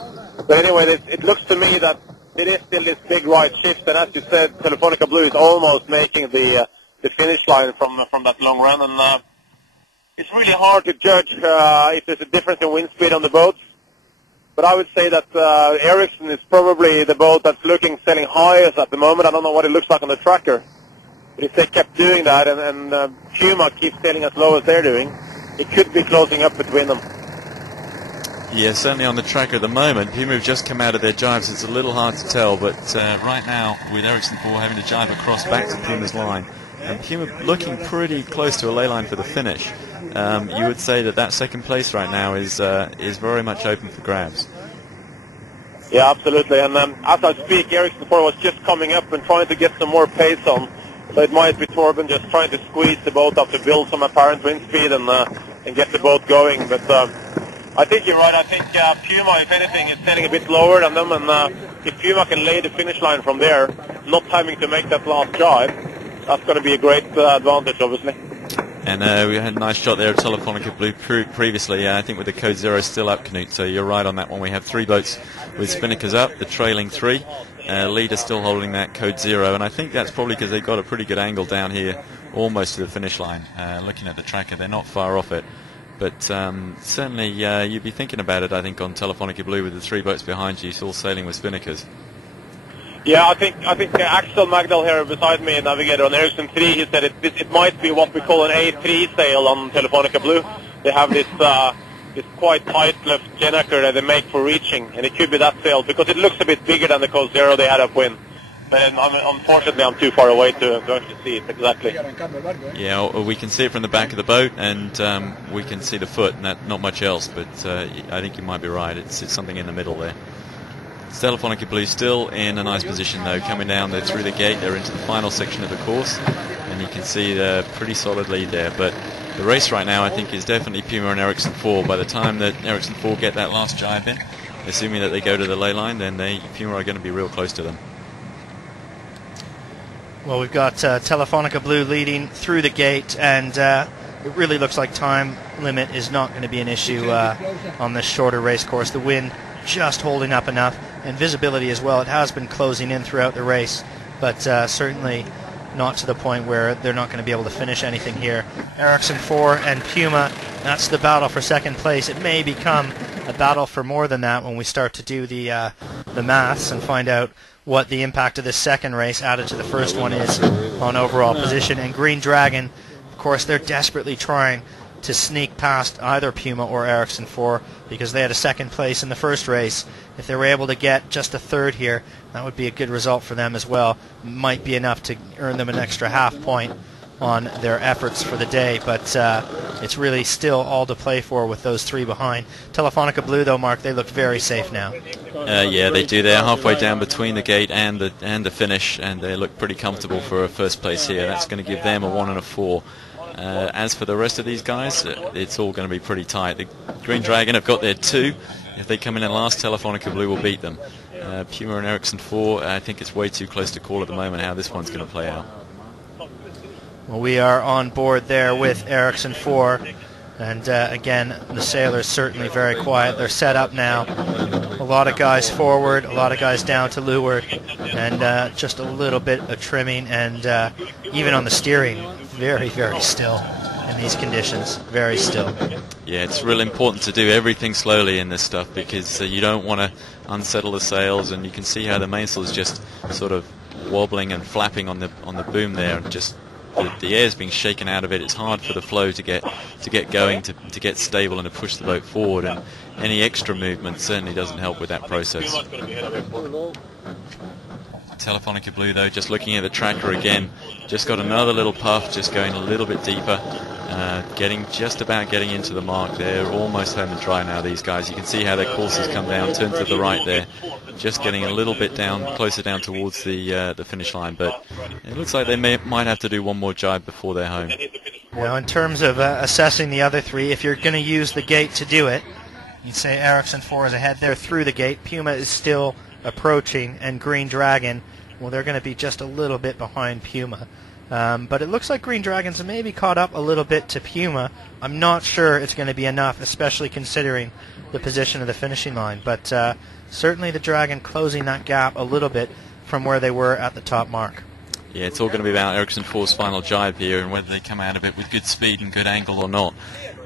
But anyway, it looks to me that it is still this big right shift, and as you said, Telefonica Blue is almost making the finish line from that long run, and it's really hard to judge if there's a difference in wind speed on the boats. But I would say that Ericsson is probably the boat that's sailing highest at the moment. I don't know what it looks like on the tracker, but if they kept doing that and Puma keeps sailing as low as they're doing, it could be closing up between them. Yeah, certainly on the tracker at the moment. Puma have just come out of their jibes. It's a little hard to tell, but right now, with Ericsson 4 having to jibe across back to Puma's line, and Puma looking pretty close to a ley line for the finish, you would say that second place right now is very much open for grabs. Yeah, absolutely. And as I speak, Ericsson 4 was just coming up and trying to get some more pace on. So it might be Torben just trying to squeeze the boat up to build some apparent wind speed and get the boat going. But I think you're right. I think Puma, if anything, is sailing a bit lower than them, and if Puma can lay the finish line from there, not having to make that last jibe, that's going to be a great advantage, obviously. And we had a nice shot there of Telefonica Blue previously, I think with the code 0 still up, Knut, so you're right on that one. We have 3 boats with Spinnakers up, the trailing 3. Leader still holding that code 0, and I think that's probably because they've got a pretty good angle down here, almost to the finish line. Looking at the tracker, they're not far off it. But certainly you'd be thinking about it, I think, on Telefonica Blue with the 3 boats behind you, all sailing with Spinnakers. Yeah, I think Axel Magdal here beside me, navigator on Ericsson 3, he said it might be what we call an A3 sail on Telefonica Blue. They have this quite tight left gennaker that they make for reaching, and it could be that sail because it looks a bit bigger than the code 0 they had upwind. But unfortunately, I'm too far away to actually see it exactly. Yeah, we can see it from the back of the boat, and we can see the foot, and not much else. But I think you might be right. It's something in the middle there. Telefonica Blue still in a nice position, though, coming down there through the gate. They're into the final section of the course, and you can see the pretty solid lead there. But the race right now, I think, is definitely Puma and Ericsson 4. By the time that Ericsson 4 get that last jibe in, assuming that they go to the ley line, then Puma are going to be real close to them. Well, we've got Telefonica Blue leading through the gate, and it really looks like time limit is not going to be an issue on this shorter race course. The wind just holding up enough, and visibility as well. It has been closing in throughout the race, but certainly not to the point where they're not going to be able to finish anything here. Ericsson 4 and Puma, that's the battle for second place. It may become a battle for more than that when we start to do the maths and find out what the impact of this second race added to the first one is on overall position. And Green Dragon, of course, they're desperately trying to sneak past either Puma or Ericsson 4 because they had a second place in the first race. If they were able to get just a third here, that would be a good result for them as well. Might be enough to earn them an extra half point on their efforts for the day, but it's really still all to play for with those three behind. Telefonica Blue, though, Mark, they look very safe now. Yeah, they do. They're halfway down between the gate and the finish, and they look pretty comfortable for a first place here. That's going to give them a 1 and a 4. As for the rest of these guys, it's all going to be pretty tight. The Green Dragon have got their 2. If they come in last, Telefonica Blue will beat them. Puma and Ericsson 4, I think it's way too close to call at the moment how this one's going to play out. Well, we are on board there with Ericsson 4, and again, the sailors certainly very quiet. They're set up now. A lot of guys forward, a lot of guys down to leeward, and just a little bit of trimming, and even on the steering, very, very still in these conditions, very still. Yeah, it's really important to do everything slowly in this stuff because you don't want to unsettle the sails, and you can see how the mainsail is just sort of wobbling and flapping on the boom there, and just the air's being shaken out of it. It's hard for the flow to get going, to get stable and to push the boat forward, and any extra movement certainly doesn't help with that process. Telefonica Blue, though, just looking at the tracker again, just got another little puff, just going a little bit deeper, just about getting into the mark. They're almost home and dry now, these guys. You can see how their courses come down, turn to the right there, just getting a little bit down, closer down towards the finish line, but it looks like they might have to do one more jibe before they're home. Now, in terms of assessing the other three, if you're going to use the gate to do it, you'd say Ericsson 4 is ahead there through the gate. Puma is still approaching, and Green Dragon, well, they're going to be just a little bit behind Puma. But it looks like Green Dragons maybe caught up a little bit to Puma. I'm not sure it's going to be enough, especially considering the position of the finishing line. But certainly the Dragon closing that gap a little bit from where they were at the top mark. Yeah, it's all going to be about Ericsson 4's final jibe here and whether they come out of it with good speed and good angle or not.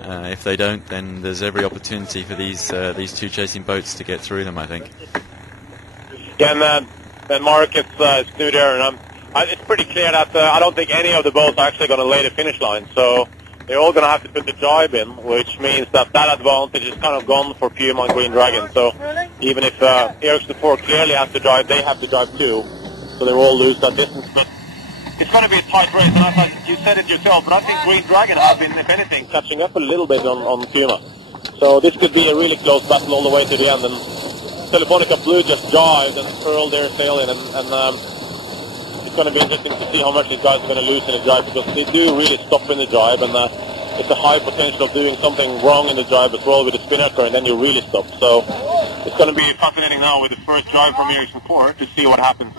If they don't, then there's every opportunity for these two chasing boats to get through them, I think. Yeah, and Mark, it's Knut there, and it's pretty clear that I don't think any of the boats are actually going to lay the finish line. So they're all going to have to put the jibe in, which means that advantage is kind of gone for Puma and Green Dragon. So even if Ericsson 4 clearly has to jibe, they have to jibe too. So they all lose that distance. But it's going to be a tight race, and I think you said it yourself, but I think Green Dragon has been, if anything, catching up a little bit on Puma. So this could be a really close battle all the way to the end. And Telefonica Blue just jived and curled their sail in, and it's going to be interesting to see how much these guys are going to lose in the jibe, because they do really stop in the jibe, and it's a high potential of doing something wrong in the jibe as well with the spinnaker, and then you really stop. So it's going to be fascinating now with the first jibe from Ericsson 4 to see what happens.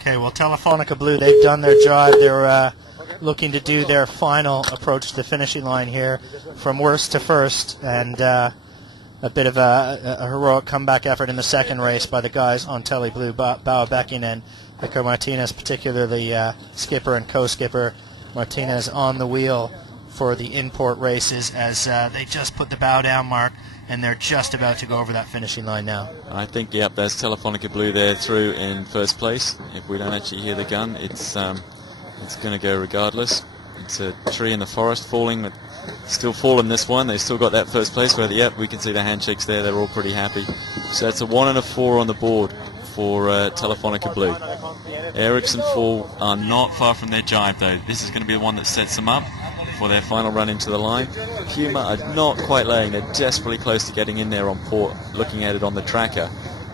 Okay, well, Telefonica Blue, they've done their jibe. They're looking to do their final approach to the finishing line here from worst to first, and a bit of a heroic comeback effort in the second race by the guys on Tele Blue, Bauer-Becking and Vicar Martinez, particularly skipper and co-skipper Martinez on the wheel for the import races as they just put the bow down mark, and they're just about to go over that finishing line now. I think, yep, there's Telefonica Blue there through in first place. If we don't actually hear the gun, it's going to go regardless. It's a tree in the forest falling, but still falling this one. They've still got that first place where, yep, we can see the handshakes there. They're all pretty happy. So that's a 1 and a 4 on the board for Telefonica Blue. Ericsson 4 are not far from their jibe, though. This is going to be the one that sets them up for their final run into the line. Puma are not quite laying. They're desperately close to getting in there on port, looking at it on the tracker.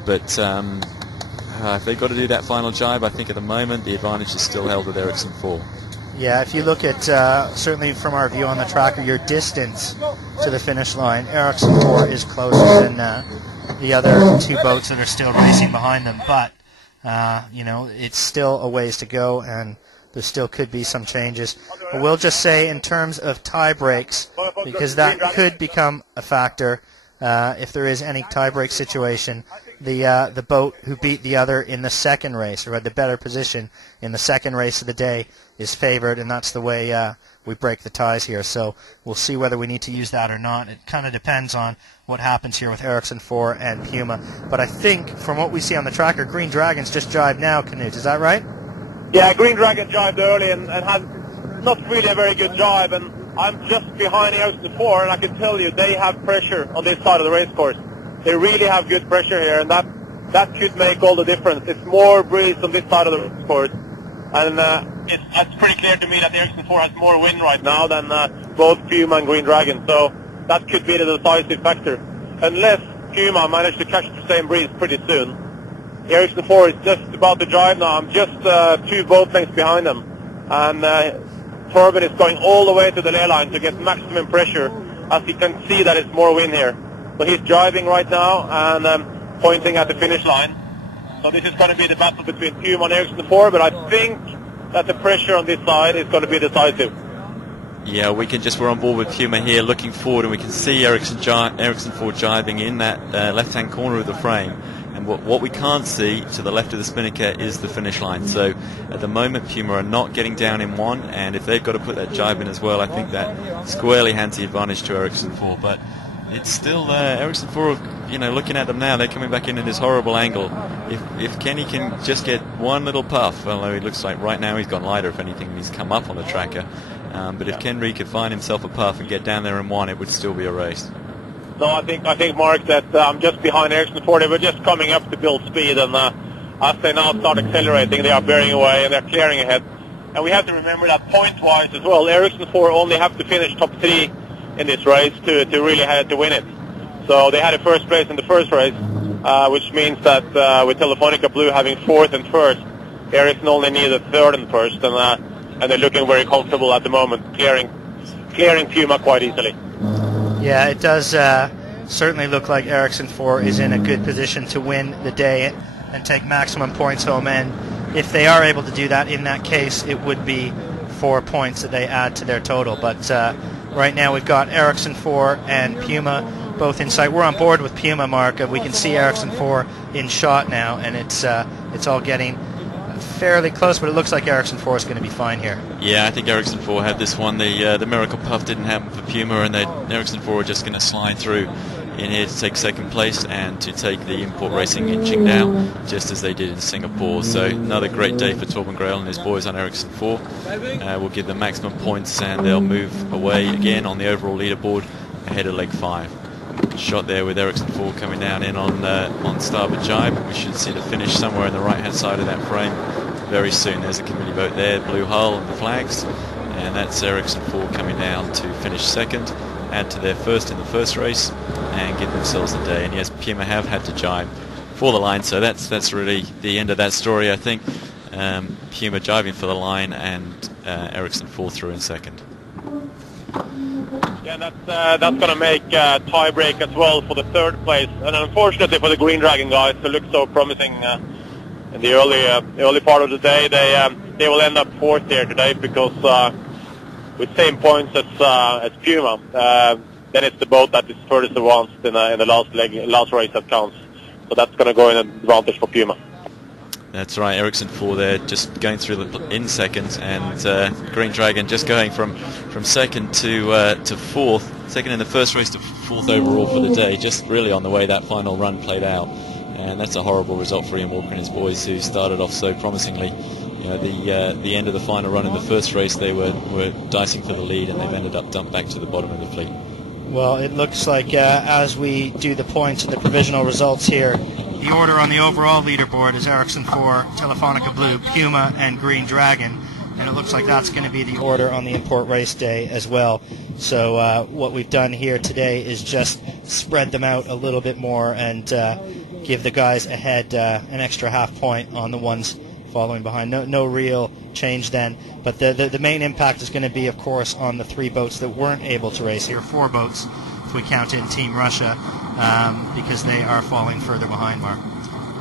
But if they've got to do that final jibe, I think at the moment the advantage is still held with Ericsson 4. Yeah, if you look at, certainly from our view on the tracker, your distance to the finish line, Ericsson 4 is closer than the other two boats that are still racing behind them. But, you know, it's still a ways to go, and there still could be some changes. But we'll just say in terms of tie breaks, because that could become a factor, if there is any tiebreak situation, the boat who beat the other in the second race, or had the better position in the second race of the day, is favored, and that's the way we break the ties here. So we'll see whether we need to use that or not. It kind of depends on what happens here with Ericsson 4 and Puma. But I think from what we see on the tracker, Green Dragon's just jibed now, Knut. Is that right? Yeah, Green Dragon jibed early and had not really a very good jibe, and I'm just behind Ericsson 4, and I can tell you they have pressure on this side of the race course. They really have good pressure here, and that could make all the difference. It's more breeze on this side of the race course, and it's pretty clear to me that Ericsson 4 has more wind right now than both Puma and Green Dragon, so that could be the decisive factor. Unless Puma managed to catch the same breeze pretty soon. Ericsson 4 is just about to drive now. I'm just 2 boat lengths behind them, and Torben is going all the way to the ley line to get maximum pressure, as you can see that it's more wind here. So he's driving right now and pointing at the finish line. So this is going to be the battle between Puma and Ericsson 4, but I think that the pressure on this side is going to be decisive. Yeah, we're on board with Puma here, looking forward, and we can see Ericsson 4 jibing in that left-hand corner of the frame. And what we can't see to the left of the spinnaker is the finish line. So at the moment, Puma are not getting down in one, and if they've got to put that jibe in as well, I think that squarely hands the advantage to Ericsson 4. But it's still Ericsson 4, looking at them now, they're coming back in this horrible angle. If Kenny can just get one little puff, although it looks like right now he's gone lighter, if anything, he's come up on the tracker. But if Kenry could find himself a puff and get down there in one, it would still be a race. No, I think Mark, that I'm just behind Ericsson 4. They were just coming up to build speed, and as they now start accelerating, they are bearing away and they're clearing ahead. And we have to remember that point-wise as well, Ericsson 4 only have to finish top 3 in this race to really have to win it. So they had a first place in the first race, which means that with Telefonica Blue having 4th and 1st, Ericsson only needed 3rd and 1st, and they're looking very comfortable at the moment, clearing Puma quite easily. Yeah, it does certainly look like Ericsson 4 is in a good position to win the day and take maximum points home. And if they are able to do that, in that case, it would be 4 points that they add to their total. But right now we've got Ericsson 4 and Puma both in sight. We're on board with Puma, Mark. We can see Ericsson 4 in shot now, and it's all getting fairly close, but it looks like Ericsson 4 is going to be fine here. Yeah, I think Ericsson 4 had this one. The miracle puff didn't happen for Puma, and Ericsson 4 are just going to slide through in here to take second place and to take the import racing in Qingdao, just as they did in Singapore. So another great day for Torben Grael and his boys on Ericsson 4. We'll give them maximum points, and they'll move away again on the overall leaderboard ahead of leg 5. Shot there with Ericsson 4 coming down in on starboard jibe. We should see the finish somewhere on the right-hand side of that frame very soon. There's a committee boat there, blue hull and the flags, and that's Ericsson 4 coming down to finish second, add to their first in the first race, and give themselves the day. And yes, Puma have had to jibe for the line, so that's really the end of that story, I think. Puma jibing for the line, and Ericsson 4 through in second. Yeah, that's going to make tie break as well for the 3rd place, and unfortunately for the Green Dragon guys, who look so promising in the early part of the day, they will end up 4th here today, because with same points as Puma, then it's the boat that is furthest advanced in the last race that counts. So that's going to go in an advantage for Puma. That's right, Ericsson 4 there, just going through in second, and Green Dragon just going from second to 4th, second in the first race to 4th overall for the day, just really on the way that final run played out. And that's a horrible result for Ian Walker and his boys, who started off so promisingly. The end of the final run in the first race, they were dicing for the lead, and they've ended up dumped back to the bottom of the fleet. Well, it looks like as we do the points and the provisional results here, the order on the overall leaderboard is Ericsson 4, Telefonica Blue, Puma, and Green Dragon. And it looks like that's going to be the order on the import race day as well. So what we've done here today is just spread them out a little bit more and give the guys ahead an extra half point on the ones following behind. No real change then. But the main impact is going to be, of course, on the 3 boats that weren't able to race here. 4 boats, if we count in Team Russia, because they are falling further behind, Mark.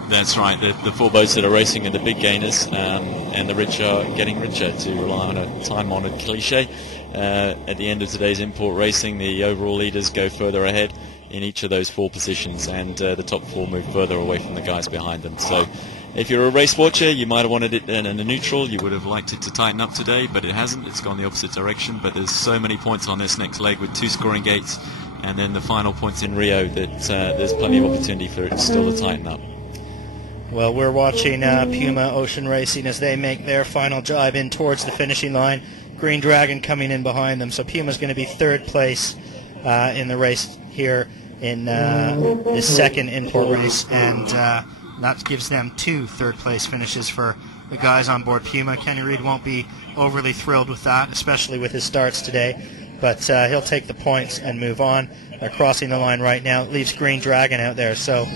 That's right, the 4 boats that are racing are the big gainers, and the rich are getting richer, to rely on a time-honoured cliche. At the end of today's import racing, the overall leaders go further ahead, in each of those 4 positions, and the top 4 move further away from the guys behind them. So if you're a race watcher, you might have wanted it in a neutral. You would have liked it to tighten up today, but it hasn't. It's gone the opposite direction. But there's so many points on this next leg with 2 scoring gates, and then the final points in Rio, that there's plenty of opportunity for it still to tighten up. Well, we're watching Puma Ocean Racing as they make their final drive in towards the finishing line. Green Dragon coming in behind them. So Puma's going to be 3rd place in the race here in this second import race, and that gives them 2 third-place finishes for the guys on board Puma. Kenny Reed won't be overly thrilled with that, especially with his starts today, but he'll take the points and move on. They're crossing the line right now. It leaves Green Dragon out there. So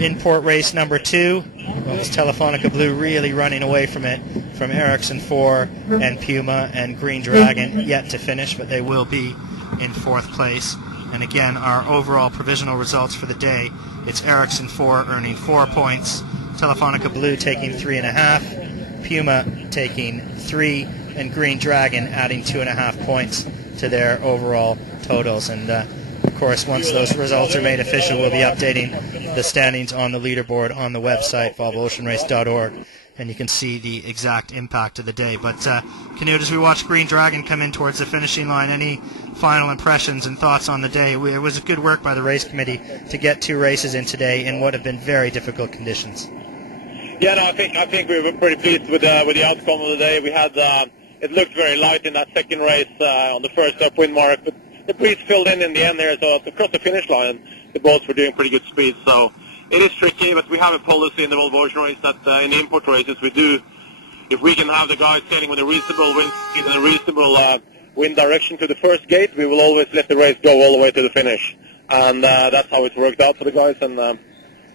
import race number 2, well, it's Telefonica Blue really running away from it, from Ericsson 4 and Puma, and Green Dragon yet to finish, but they will be in 4th place. And again, our overall provisional results for the day, it's Ericsson 4 earning 4 points, Telefonica Blue taking 3.5, Puma taking 3, and Green Dragon adding 2.5 points to their overall totals. And of course, once those results are made official, we'll be updating the standings on the leaderboard on the website, volvooceanrace.org, and you can see the exact impact of the day. But Canute, as we watch Green Dragon come in towards the finishing line, any final impressions and thoughts on the day? It was good work by the race committee to get 2 races in today in what have been very difficult conditions. Yeah, no, I think we were pretty pleased with the outcome of the day. We had it looked very light in that second race on the first upwind mark, but the breeze filled in the end there, so across the finish line, the boats were doing pretty good speed. So it is tricky, but we have a policy in the Volvo Ocean Race that in the import races we do, if we can have the guys sailing with a reasonable wind speed and a reasonable wind direction to the first gate, we will always let the race go all the way to the finish. And that's how it worked out for the guys, and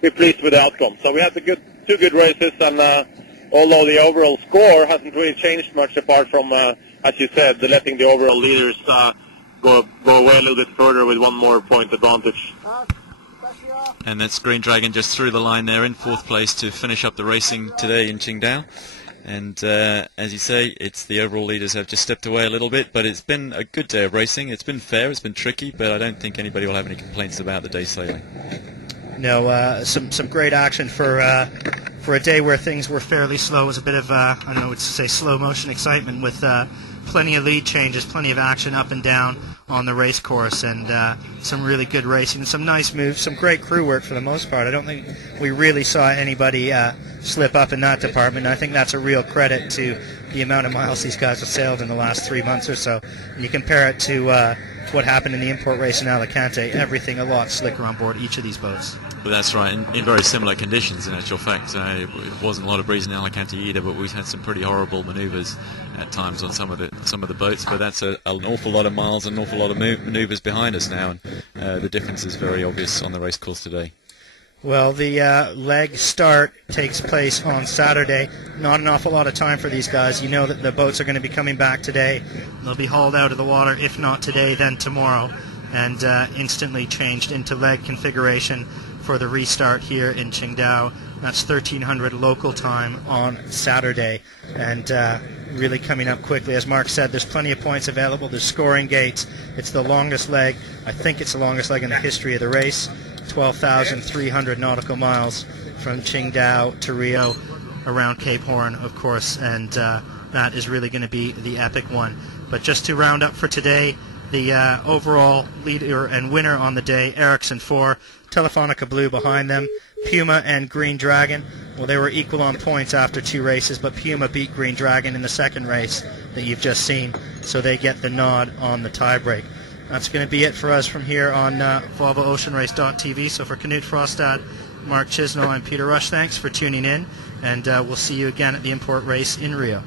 we're pleased with the outcome. So we had 2 good races, and although the overall score hasn't really changed much apart from, as you said, letting the overall leaders go away a little bit further with 1 more point advantage. And that's Green Dragon just through the line there in 4th place to finish up the racing today in Qingdao. And as you say, it's the overall leaders have just stepped away a little bit, but it's been a good day of racing. It's been fair, it's been tricky, but I don't think anybody will have any complaints about the day sailing. No, some great action for a day where things were fairly slow. It was a bit of, I don't know what to say, slow motion excitement with plenty of lead changes, plenty of action up and down on the race course, and some really good racing, some nice moves, some great crew work for the most part. I don't think we really saw anybody slip up in that department. I think that's a real credit to the amount of miles these guys have sailed in the last 3 months or so. And you compare it to what happened in the import race in Alicante, everything a lot slicker on board each of these boats. But that's right, in very similar conditions in actual fact. It wasn't a lot of breeze in Alicante either, but we've had some pretty horrible manoeuvres at times on some of the boats. But that's an awful lot of miles and an awful lot of manoeuvres behind us now, and the difference is very obvious on the race course today. Well, the leg start takes place on Saturday. Not an awful lot of time for these guys. You know that the boats are going to be coming back today. They'll be hauled out of the water, if not today, then tomorrow, and instantly changed into leg configuration for the restart here in Qingdao. That's 1300 local time on Saturday, and really coming up quickly. As Mark said, there's plenty of points available. There's scoring gates. It's the longest leg. I think it's the longest leg in the history of the race. 12,300 nautical miles from Qingdao to Rio, around Cape Horn, of course, and that is really going to be the epic one. But just to round up for today, the overall leader and winner on the day, Ericsson 4, Telefonica Blue behind them, Puma and Green Dragon. Well, they were equal on points after 2 races, but Puma beat Green Dragon in the second race that you've just seen, so they get the nod on the tiebreak. That's going to be it for us from here on VolvoOceanRace.tv. So for Knut Frostad, Mark Chisnell, and Peter Rush, thanks for tuning in, and we'll see you again at the import race in Rio.